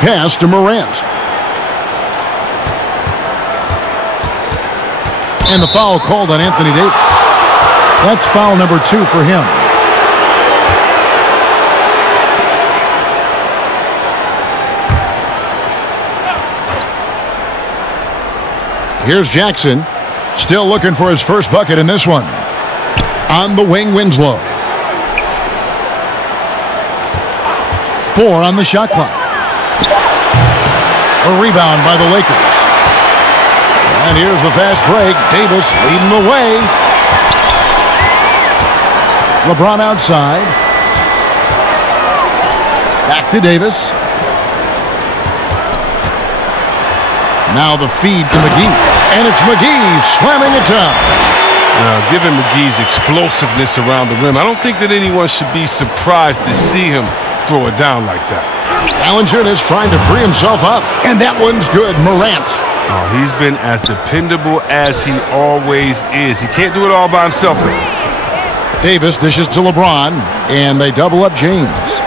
Pass to Morant. And the foul called on Anthony Davis. That's foul number 2 for him. Here's Jackson. Still looking for his first bucket in this one. On the wing, Winslow. 4 on the shot clock. A rebound by the Lakers. And here's the fast break. Davis leading the way. LeBron outside. Back to Davis. Now the feed to McGee. And it's McGee slamming it down. Given McGee's explosiveness around the rim, I don't think that anyone should be surprised to see him throw it down like that. Valanciunas trying to free himself up. And that one's good. Morant. Oh, he's been as dependable as he always is. He can't do it all by himself. Davis dishes to LeBron, and they double up James.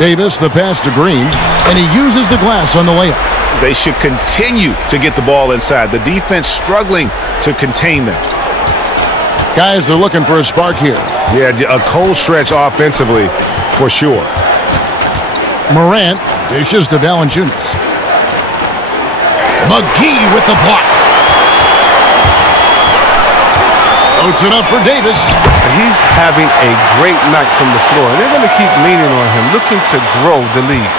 Davis, the pass to Green, and he uses the glass on the layup. They should continue to get the ball inside. The defense struggling to contain them. Guys, they're looking for a spark here. Yeah, a cold stretch offensively for sure. Morant dishes to Valanciunas. McGee with the block. Loads it up for Davis. He's having a great night from the floor, and they're going to keep leaning on him, looking to grow the lead.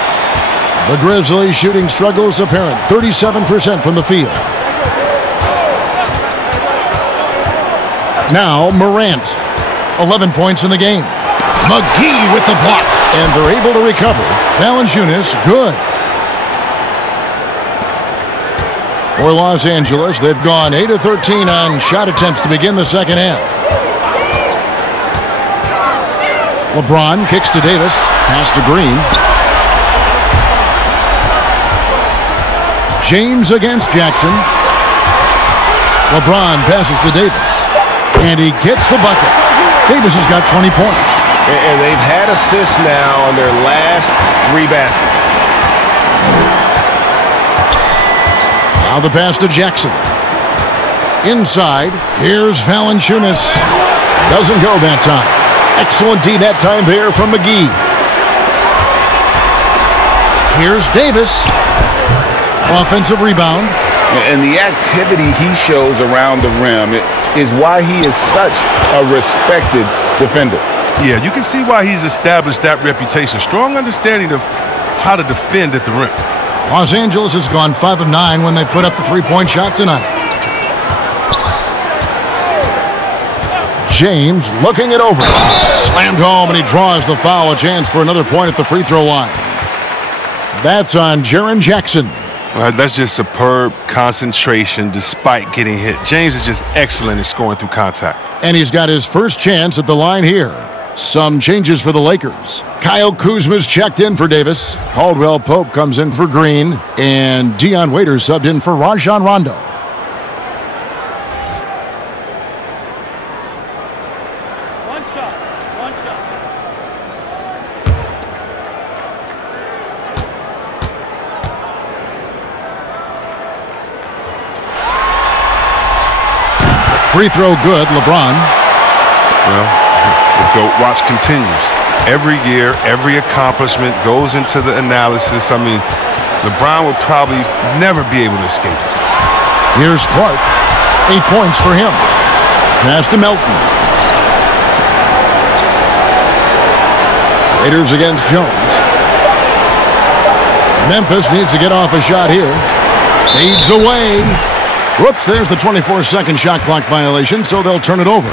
The Grizzlies shooting struggles apparent. 37% from the field. Now Morant. 11 points in the game. McGee with the block. And they're able to recover. Valanciunas, good. For Los Angeles, they've gone 8 of 13 on shot attempts to begin the second half. LeBron kicks to Davis. Pass to Green. James against Jackson. LeBron passes to Davis. And he gets the bucket. Davis has got 20 points. And they've had assists now on their last 3 baskets. Now the pass to Jackson. Inside, here's Valanciunas. Doesn't go that time. Excellent D that time there from McGee. Here's Davis. Offensive rebound. And the activity he shows around the rim is why he is such a respected defender. Yeah, you can see why he's established that reputation. Strong understanding of how to defend at the rim. Los Angeles has gone 5 of 9 when they put up the 3-point shot tonight. James looking it over. Slammed home, and he draws the foul. A chance for another point at the free throw line. That's on Jaren Jackson. That's just superb concentration despite getting hit. James is just excellent at scoring through contact. And he's got his first chance at the line here. Some changes for the Lakers. Kyle Kuzma's checked in for Davis. Caldwell Pope comes in for Green. And Dion Waiters subbed in for Rajon Rondo. One shot. Free throw good, LeBron. Well, the GOAT watch continues. Every year, every accomplishment goes into the analysis. I mean, LeBron will probably never be able to escape it. Here's Clark. 8 points for him. Pass to Melton. Raiders against Jones. Memphis needs to get off a shot here. Fades away. Whoops, there's the 24-second shot clock violation, so they'll turn it over.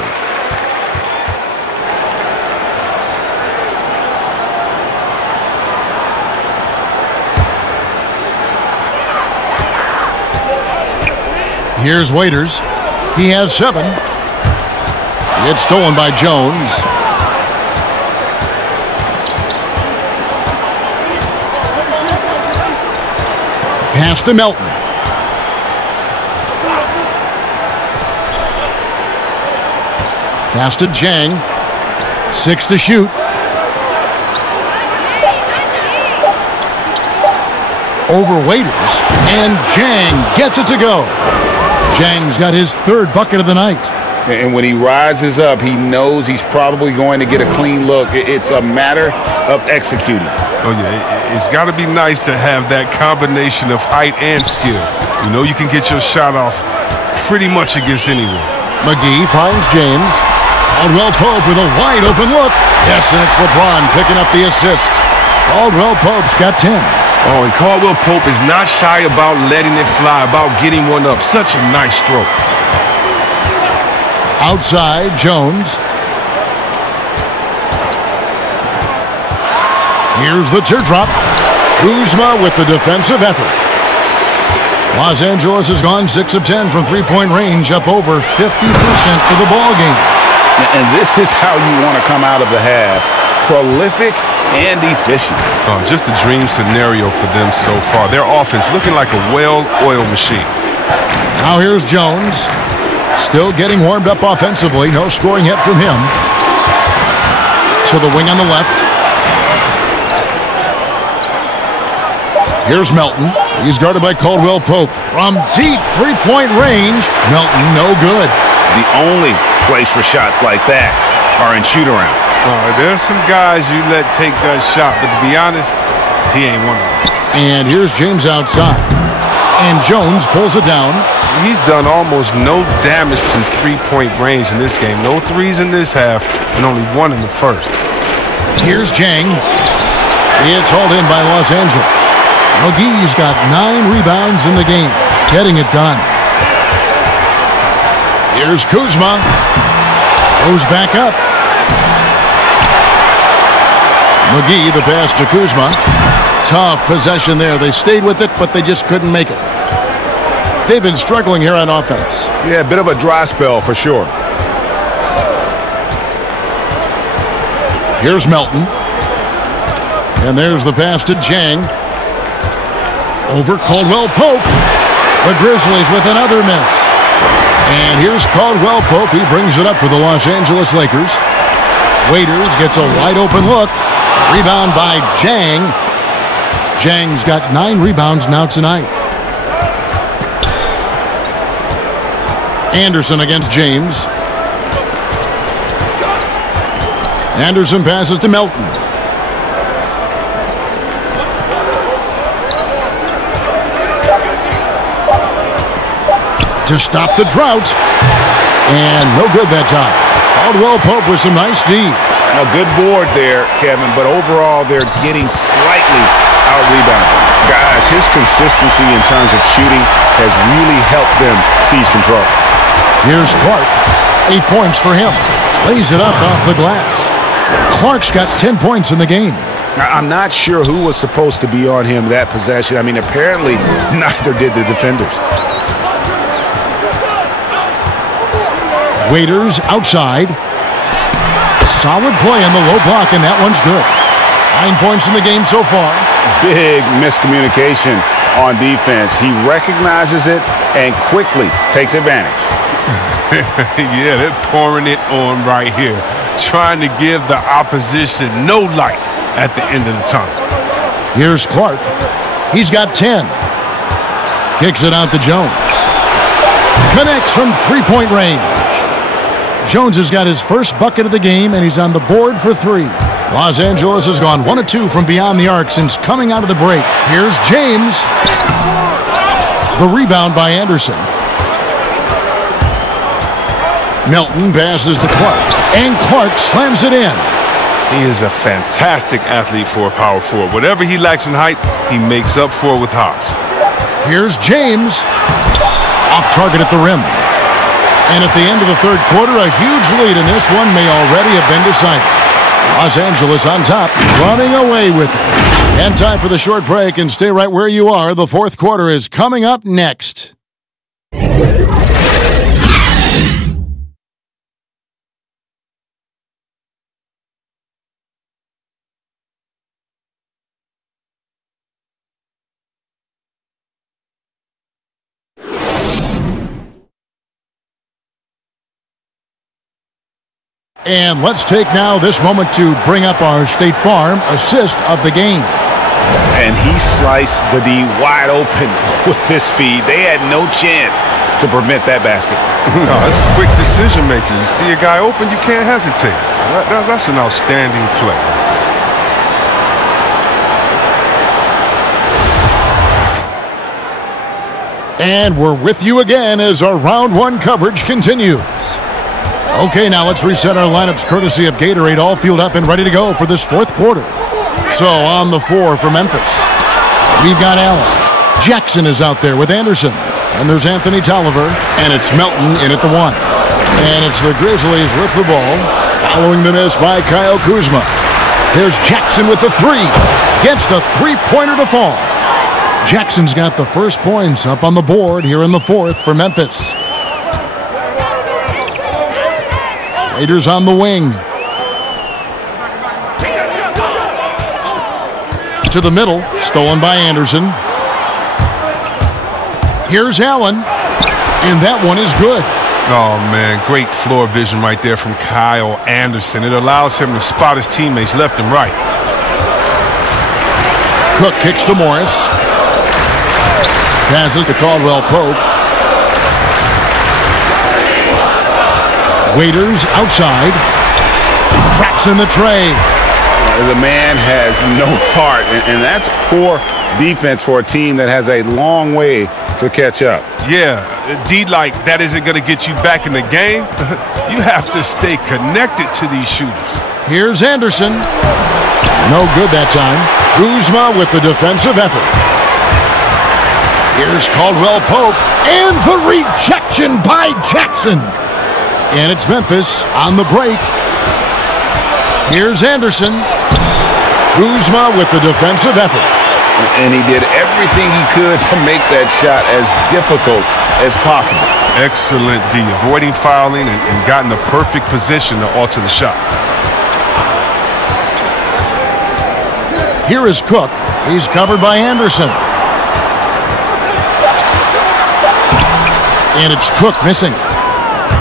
Here's Waiters. He has 7. It's stolen by Jones. Pass to Melton. Pass to Jang. 6 to shoot. over Waiters, and Jang gets it to go. Jang's got his third bucket of the night. And when he rises up, he knows he's probably going to get a clean look. It's a matter of executing. Oh, yeah, it's got to be nice to have that combination of height and skill. You know you can get your shot off pretty much against anyone. McGee finds James. Caldwell Pope with a wide-open look. Yes, and it's LeBron picking up the assist. Caldwell Pope's got 10. Oh, and Caldwell Pope is not shy about letting it fly, about getting one up. Such a nice stroke. Outside, Jones. Here's the teardrop. Kuzma with the defensive effort. Los Angeles has gone 6 of 10 from three-point range, up over 50% for the ball game. And this is how you want to come out of the half. Prolific and efficient. Oh, just a dream scenario for them so far. Their offense looking like a well-oiled machine. Now here's Jones. Still getting warmed up offensively. No scoring yet from him. To the wing on the left. Here's Melton. He's guarded by Caldwell Pope. From deep three-point range, Melton no good. The only place for shots like that are in shoot-around. There's some guys you let take that shot, but to be honest, he ain't one of them. And here's James outside. And Jones pulls it down. He's done almost no damage from three-point range in this game. No threes in this half, and only one in the first. Here's Jang. It's hauled in by Los Angeles. McGee's got 9 rebounds in the game, getting it done. Here's Kuzma. Goes back up. McGee, the pass to Kuzma. Tough possession there. They stayed with it, but they just couldn't make it. They've been struggling here on offense. Yeah, a bit of a dry spell for sure. Here's Melton. And there's the pass to Jang. Over Caldwell Pope. The Grizzlies with another miss. And here's Caldwell Pope. He brings it up for the Los Angeles Lakers. Waiters gets a wide open look. Rebound by Jang. Jang's got 9 rebounds now tonight. Anderson against James. Anderson passes to Melton. To stop the drought. And no good that time. Caldwell Pope with some nice D. A good board there, Kevin, but overall they're getting slightly out-rebounded. Guys, his consistency in terms of shooting has really helped them seize control. Here's Clark. 8 points for him. Lays it up off the glass. Clark's got 10 points in the game. I'm not sure who was supposed to be on him that possession. I mean, apparently neither did the defenders. Waiters outside. Solid play on the low block, and that one's good. 9 points in the game so far. Big miscommunication on defense. He recognizes it and quickly takes advantage. Yeah, they're pouring it on right here. Trying to give the opposition no light at the end of the tunnel. Here's Clark. He's got 10. Kicks it out to Jones. Connects from three-point range. Jones has got his first bucket of the game, and he's on the board for 3. Los Angeles has gone 1 of 2 from beyond the arc since coming out of the break. Here's James. The rebound by Anderson. Melton passes to Clark, and Clark slams it in. He is a fantastic athlete for a power forward. Whatever he lacks in height, he makes up for it with hops. Here's James. Off target at the rim. And at the end of the third quarter, a huge lead in this one may already have been decided. Los Angeles on top, running away with it. And time for the short break, and stay right where you are. The fourth quarter is coming up next. And let's take now this moment to bring up our State Farm assist of the game. and he sliced the D wide open with his feed. They had no chance to prevent that basket. No, that's quick decision making. You see a guy open, you can't hesitate. That's an outstanding play. And we're with you again as our round one coverage continues. Okay, now let's reset our lineups courtesy of Gatorade, all fueled up and ready to go for this fourth quarter. So on the floor for Memphis, we've got Allen. Jackson is out there with Anderson. And there's Anthony Tolliver, and it's Melton in at the 1. And it's the Grizzlies with the ball, following the miss by Kyle Kuzma. Here's Jackson with the 3. Gets the three-pointer to fall. Jackson's got the first points up on the board here in the fourth for Memphis. Raiders on the wing. To the middle, stolen by Anderson. Here's Allen, and that one is good. Oh, man, great floor vision right there from Kyle Anderson. It allows him to spot his teammates left and right. Cook kicks to Morris. Passes to Caldwell Pope. Waiters outside. Traps in the tray. The man has no heart, and that's poor defense for a team that has a long way to catch up. Yeah, D-like that isn't going to get you back in the game. You have to stay connected to these shooters. Here's Anderson. No good that time. Kuzma with the defensive effort. Here's Caldwell Pope, and the rejection by Jackson. And it's Memphis on the break. Here's Anderson. Kuzma with the defensive effort. And he did everything he could to make that shot as difficult as possible. Excellent D, avoiding fouling and got in the perfect position to alter the shot. Here is Cook. He's covered by Anderson. And it's Cook missing.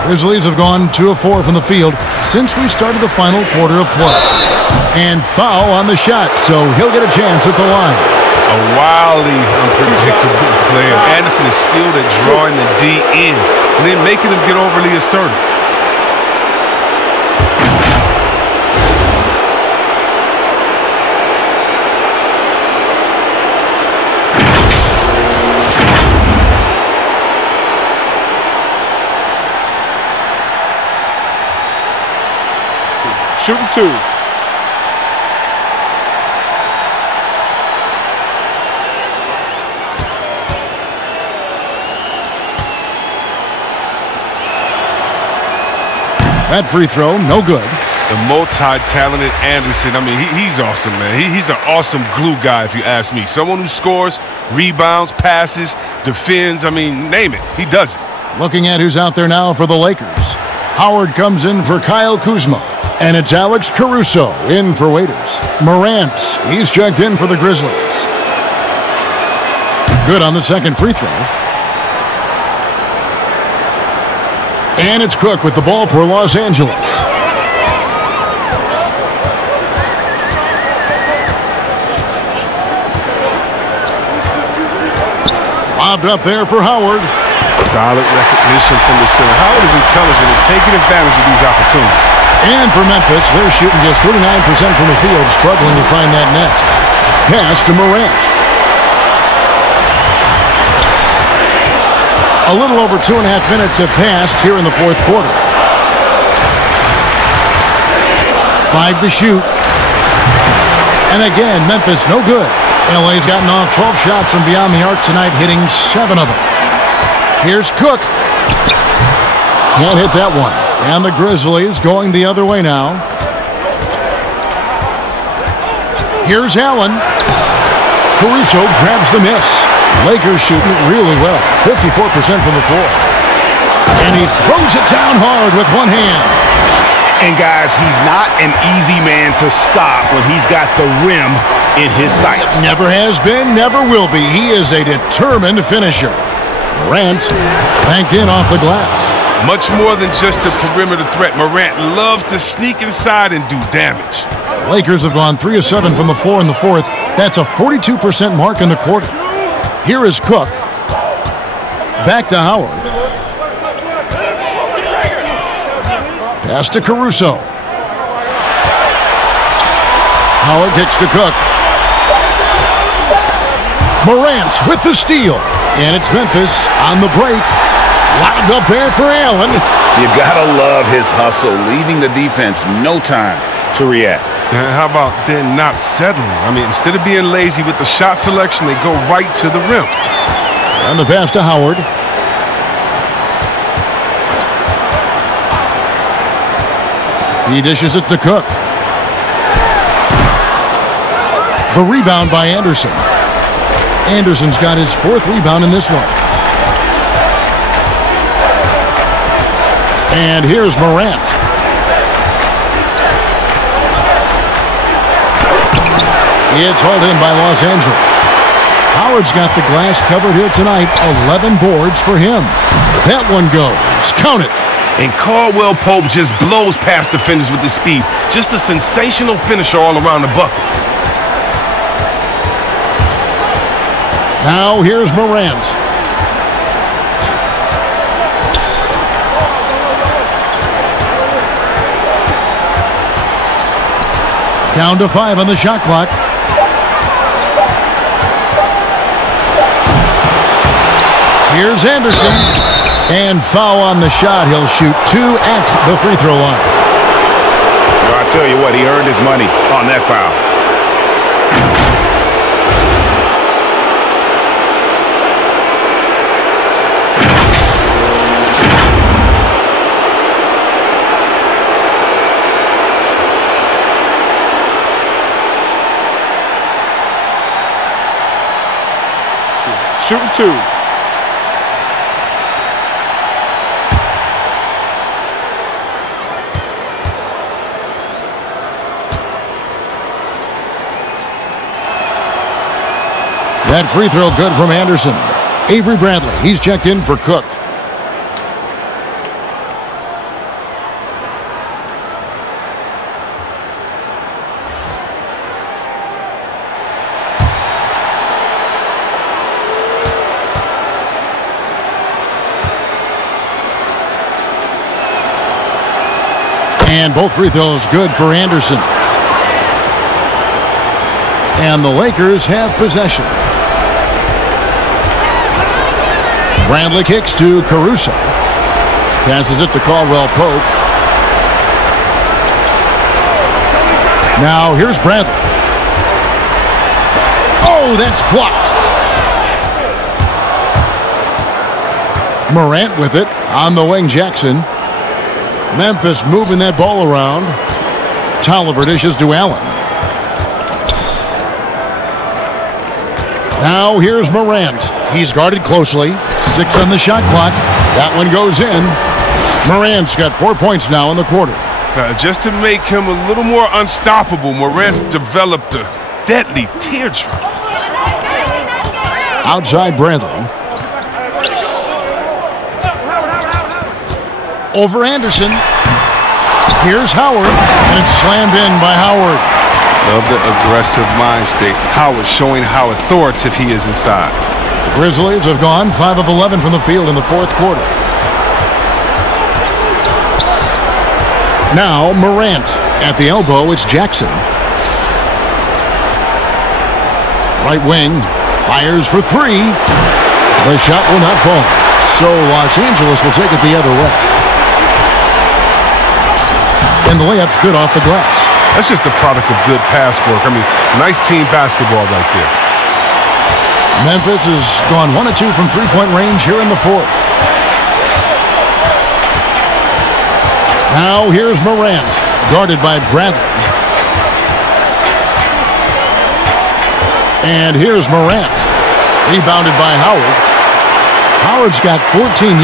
Grizzlies have gone 2 of 4 from the field since we started the final quarter of play. And foul on the shot, so he'll get a chance at the line. A wildly unpredictable player. Anderson is skilled at drawing the D in and then making them get overly assertive. Shooting 2. That free throw, no good. The multi-talented Anderson, I mean, he's awesome, man. He's an awesome glue guy, if you ask me. Someone who scores, rebounds, passes, defends, I mean, name it. He does it. Looking at who's out there now for the Lakers. Howard comes in for Kyle Kuzma. And it's Alex Caruso in for Waiters. Morant, he's checked in for the Grizzlies. Good on the second free throw. And it's Cook with the ball for Los Angeles. Lobbed up there for Howard. Solid recognition from the center. Howard is intelligent and taking advantage of these opportunities. And for Memphis, they're shooting just 39% from the field, struggling to find that net. Pass to Morant. A little over 2.5 minutes have passed here in the fourth quarter. 5 to shoot. And again, Memphis no good. LA's gotten off 12 shots from beyond the arc tonight, hitting 7 of them. Here's Cook. Can't hit that one. And the Grizzlies going the other way now. Here's Allen. Caruso grabs the miss. Lakers shooting it really well. 54% from the floor. And he throws it down hard with one hand. And guys, he's not an easy man to stop when he's got the rim in his sights. Never has been, never will be. He is a determined finisher. Morant banked in off the glass. Much more than just a perimeter threat. Morant loves to sneak inside and do damage. The Lakers have gone 3 of 7 from the floor in the fourth, That's a 42% mark in the quarter. Here is Cook. Back to Howard. Pass to Caruso. Howard kicks to Cook. Morant with the steal. And it's Memphis on the break. Lobbed up there for Allen. You gotta love his hustle, leaving the defense no time to react. And how about then not settling? I mean, instead of being lazy with the shot selection, they go right to the rim. And the pass to Howard. He dishes it to Cook. The rebound by Anderson. Anderson's got his 4th rebound in this one. And here's Morant. It's hauled in by Los Angeles. Howard's got the glass covered here tonight. 11 boards for him. That one goes. Count it. And Caldwell Pope just blows past defenders with his speed. Just a sensational finisher all around the bucket. Now here's Morant. Down to 5 on the shot clock. Here's Anderson. And foul on the shot. He'll shoot 2 at the free throw line. Well, I tell you what, he earned his money on that foul. Shooting 2. That free throw good from Anderson. Avery Bradley, he's checked in for Cook. And both free throws good for Anderson. And the Lakers have possession. Bradley kicks to Caruso. Passes it to Caldwell Pope. Now here's Bradley. Oh, that's blocked. Morant with it. On the wing, Jackson. Memphis moving that ball around. Tolliver dishes to Allen. Now here's Morant. He's guarded closely. 6 on the shot clock. That one goes in. Morant's got 4 points now in the quarter. Just to make him a little more unstoppable, Morant's developed a deadly teardrop. Outside Bradley. Over Anderson. Here's Howard. And it's slammed in by Howard. Love the aggressive mind state. Howard showing how authoritative he is inside. The Grizzlies have gone 5 of 11 from the field in the 4th quarter. Now Morant. At the elbow, it's Jackson. Right wing. Fires for 3. The shot will not fall. So Los Angeles will take it the other way. And the layup's good off the glass. That's just a product of good pass work. I mean, nice team basketball right there. Memphis has gone 1 of 2 from three-point range here in the 4th. Now here's Morant, guarded by Bradley. And here's Morant, rebounded by Howard. Howard's got 14,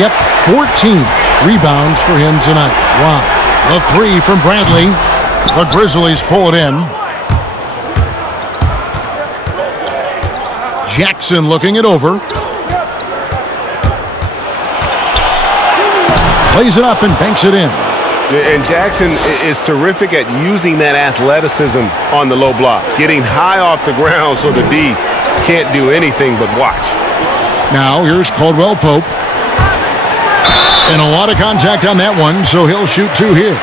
14 rebounds for him tonight. Wow. The 3 from Bradley. The Grizzlies pull it in. Jackson looking it over. Plays it up and banks it in. And Jackson is terrific at using that athleticism on the low block, getting high off the ground so the D can't do anything but watch. Now here's Caldwell Pope. And a lot of contact on that one, so he'll shoot 2 here.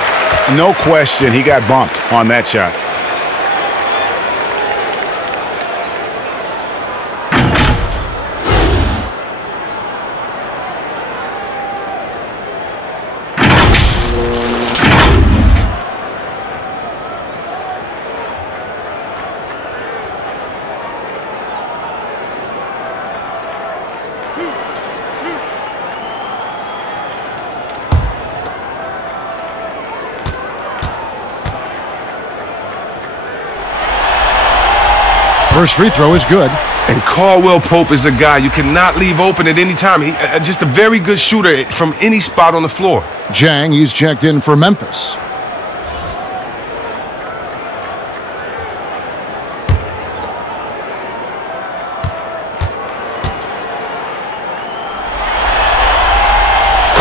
No question, he got bumped on that shot. First free throw is good. And Caldwell Pope is a guy you cannot leave open at any time. He just a very good shooter from any spot on the floor. Jang, he's checked in for Memphis.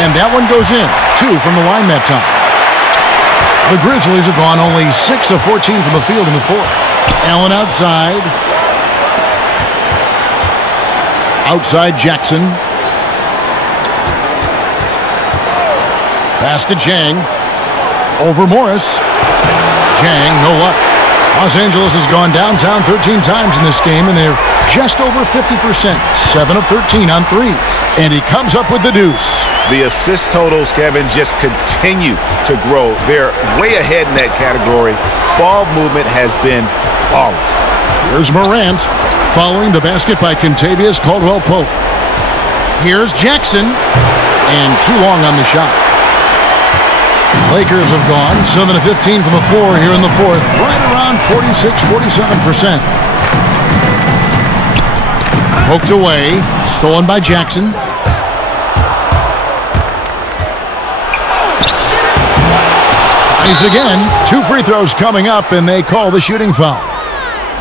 And that one goes in. 2 from the line that time. The Grizzlies have gone only 6 of 14 from the field in the 4th. Allen outside. Outside Jackson. Pass to Jang. Over Morris. Jang, no luck. Los Angeles has gone downtown 13 times in this game, and they're just over 50%. 7 of 13 on threes. And he comes up with the deuce. The assist totals, Kevin, just continue to grow. They're way ahead in that category. Ball movement has been flawless. Here's Morant, following the basket by Kentavious Caldwell-Pope. Here's Jackson, and too long on the shot. Lakers have gone 7 of 15 from the floor here in the 4th, right around 46-47%. Poked away, stolen by Jackson. Tries again. 2 free throws coming up, and they call the shooting foul.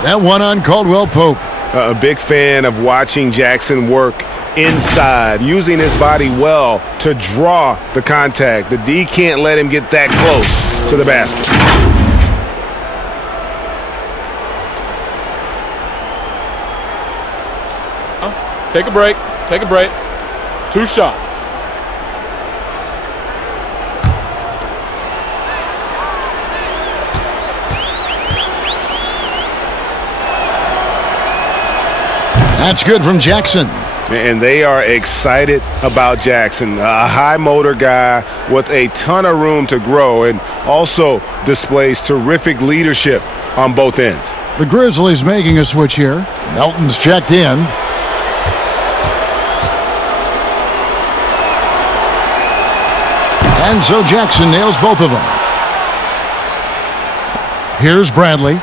That one on Caldwell-Pope. A big fan of watching Jackson work inside, using his body well to draw the contact. The D can't let him get that close to the basket. Take a break. Take a break. 2 shots. That's good from Jackson. And they are excited about Jackson, a high motor guy with a ton of room to grow and also displays terrific leadership on both ends. The Grizzlies making a switch here. Melton's checked in. And so Jackson nails both of them. Here's Bradley.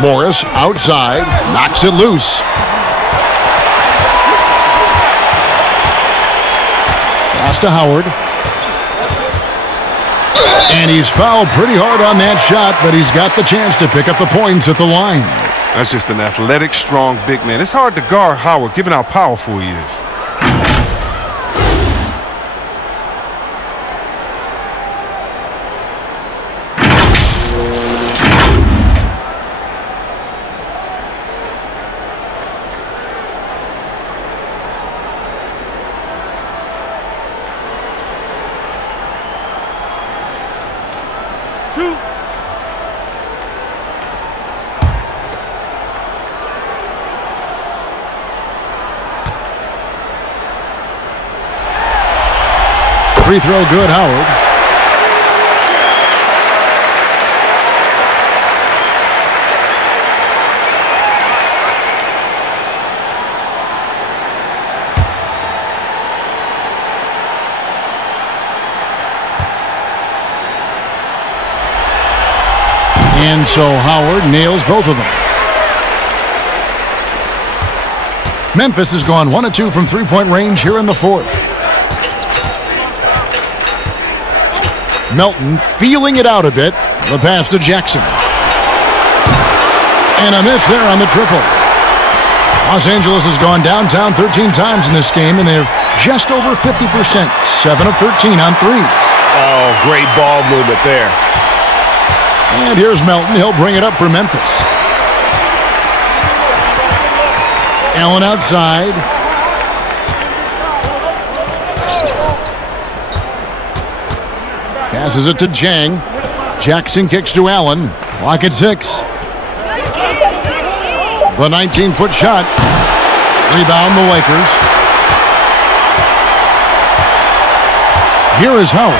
Morris outside, knocks it loose. Pass to Howard. And he's fouled pretty hard on that shot, but he's got the chance to pick up the points at the line. That's just an athletic, strong big man. It's hard to guard Howard, given how powerful he is. Free throw good, Howard. And so Howard nails both of them. Memphis has gone 1 of 2 from three-point range here in the 4th. Melton feeling it out a bit. The pass to Jackson. And a miss there on the triple. Los Angeles has gone downtown 13 times in this game, and they're just over 50%, 7 of 13 on threes. Oh, great ball movement there. And here's Melton. He'll bring it up for Memphis. Allen outside. Passes it to Jang. Jackson kicks to Allen. Clock at 6. The 19-foot shot. Rebound the Lakers. Here is Howard.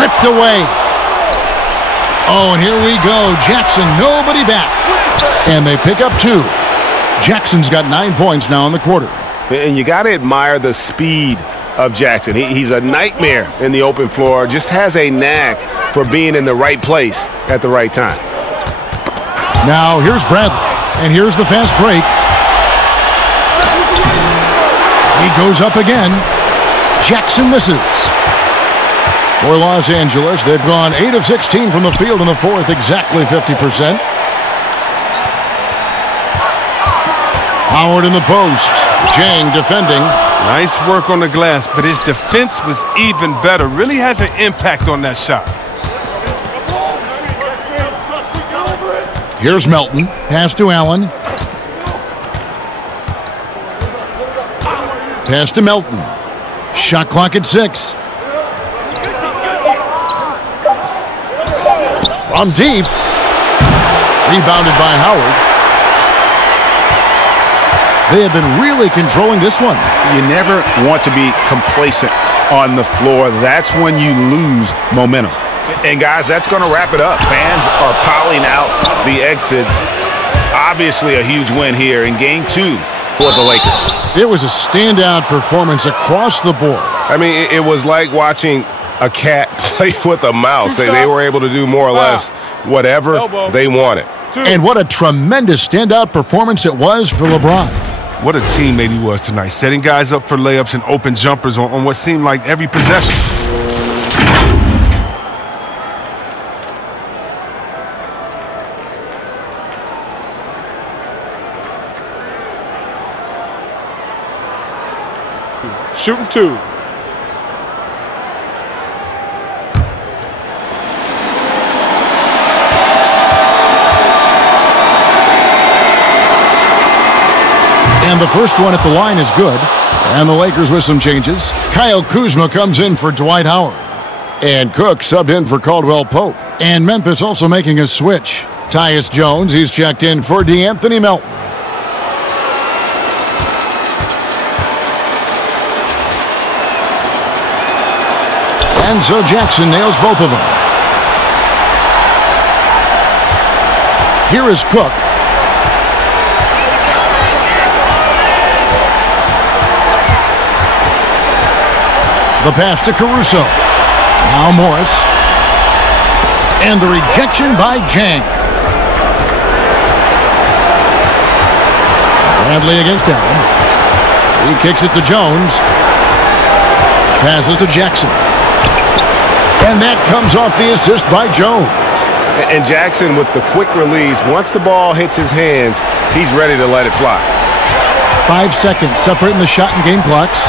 Ripped away. Oh, and here we go. Jackson, nobody back. And they pick up 2. Jackson's got 9 points now in the quarter. And you got to admire the speed of Jackson. He's a nightmare in the open floor. Just has a knack for being in the right place at the right time. Now here's Bradley. And here's the fast break. He goes up again. Jackson misses. For Los Angeles, they've gone 8 of 16 from the field in the fourth, exactly 50%. Howard in the post. Jang defending. Nice work on the glass, but his defense was even better. Really has an impact on that shot. Here's Melton. Pass to Allen. Pass to Melton. Shot clock at 6. From deep. Rebounded by Howard. They have been really controlling this one. You never want to be complacent on the floor. That's when you lose momentum. And, guys, that's going to wrap it up. Fans are piling out the exits. Obviously a huge win here in Game 2 for the Lakers. It was a standout performance across the board. I mean, it was like watching a cat play with a mouse. They were able to do more or less whatever they wanted. And what a tremendous standout performance it was for LeBron. What a teammate he was tonight, setting guys up for layups and open jumpers on what seemed like every possession. Shooting 2. And the first one at the line is good. And the Lakers with some changes. Kyle Kuzma comes in for Dwight Howard. And Cook subbed in for Caldwell Pope. And Memphis also making a switch. Tyus Jones, he's checked in for DeAnthony Melton. And so Jackson nails both of them. Here is Cook. The pass to Caruso. Now Morris. And the rejection by Jang. Bradley against Allen. He kicks it to Jones. Passes to Jackson. And that comes off the assist by Jones. And Jackson with the quick release. Once the ball hits his hands, he's ready to let it fly. 5 seconds separating the shot and game clocks.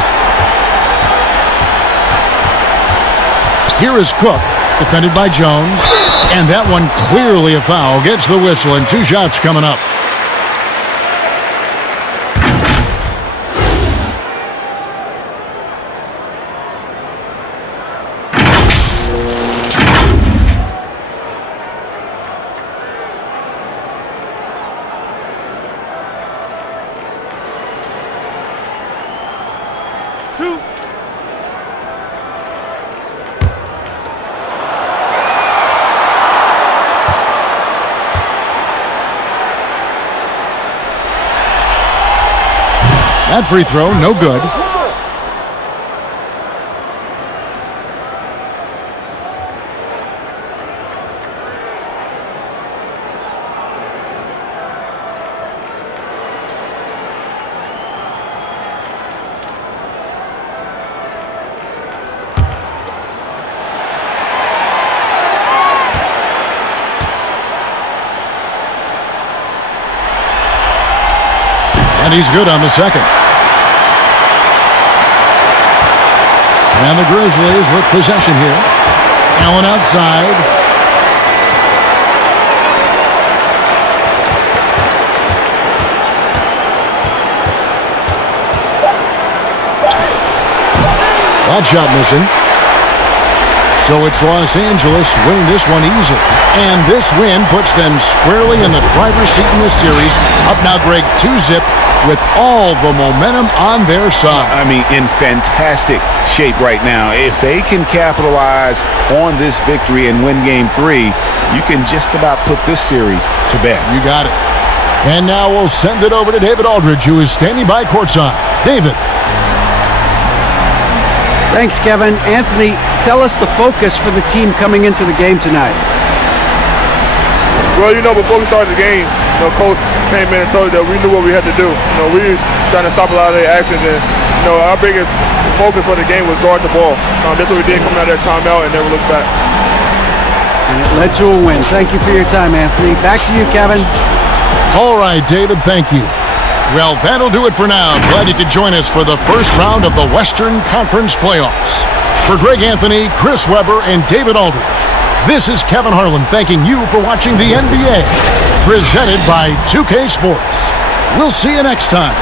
Here is Cook, defended by Jones. And that one clearly a foul. Gets the whistle and 2 shots coming up. That free throw, no good. And he's good on the second. And the Grizzlies with possession here. Allen outside. That shot missing. So it's Los Angeles winning this one easily. And this win puts them squarely in the driver's seat in this series. Up now, Greg, 2-0 with all the momentum on their side. I mean, in fantastic shape right now. If they can capitalize on this victory and win Game 3, you can just about put this series to bed. You got it. And now we'll send it over to David Aldridge, who is standing by courtside. David. Thanks, Kevin. Anthony, tell us the focus for the team coming into the game tonight. Well, before we started the game, Coach came in and told us that we knew what we had to do. We were trying to stop a lot of their actions, and our biggest focus for the game was guard the ball. That's what we did coming out of that timeout and never looked back. And it led to a win. Thank you for your time, Anthony. Back to you, Kevin. All right, David, thank you. Well, that'll do it for now. Glad you could join us for the first round of the Western Conference Playoffs. For Greg Anthony, Chris Webber, and David Aldridge, this is Kevin Harlan thanking you for watching the NBA, presented by 2K Sports. We'll see you next time.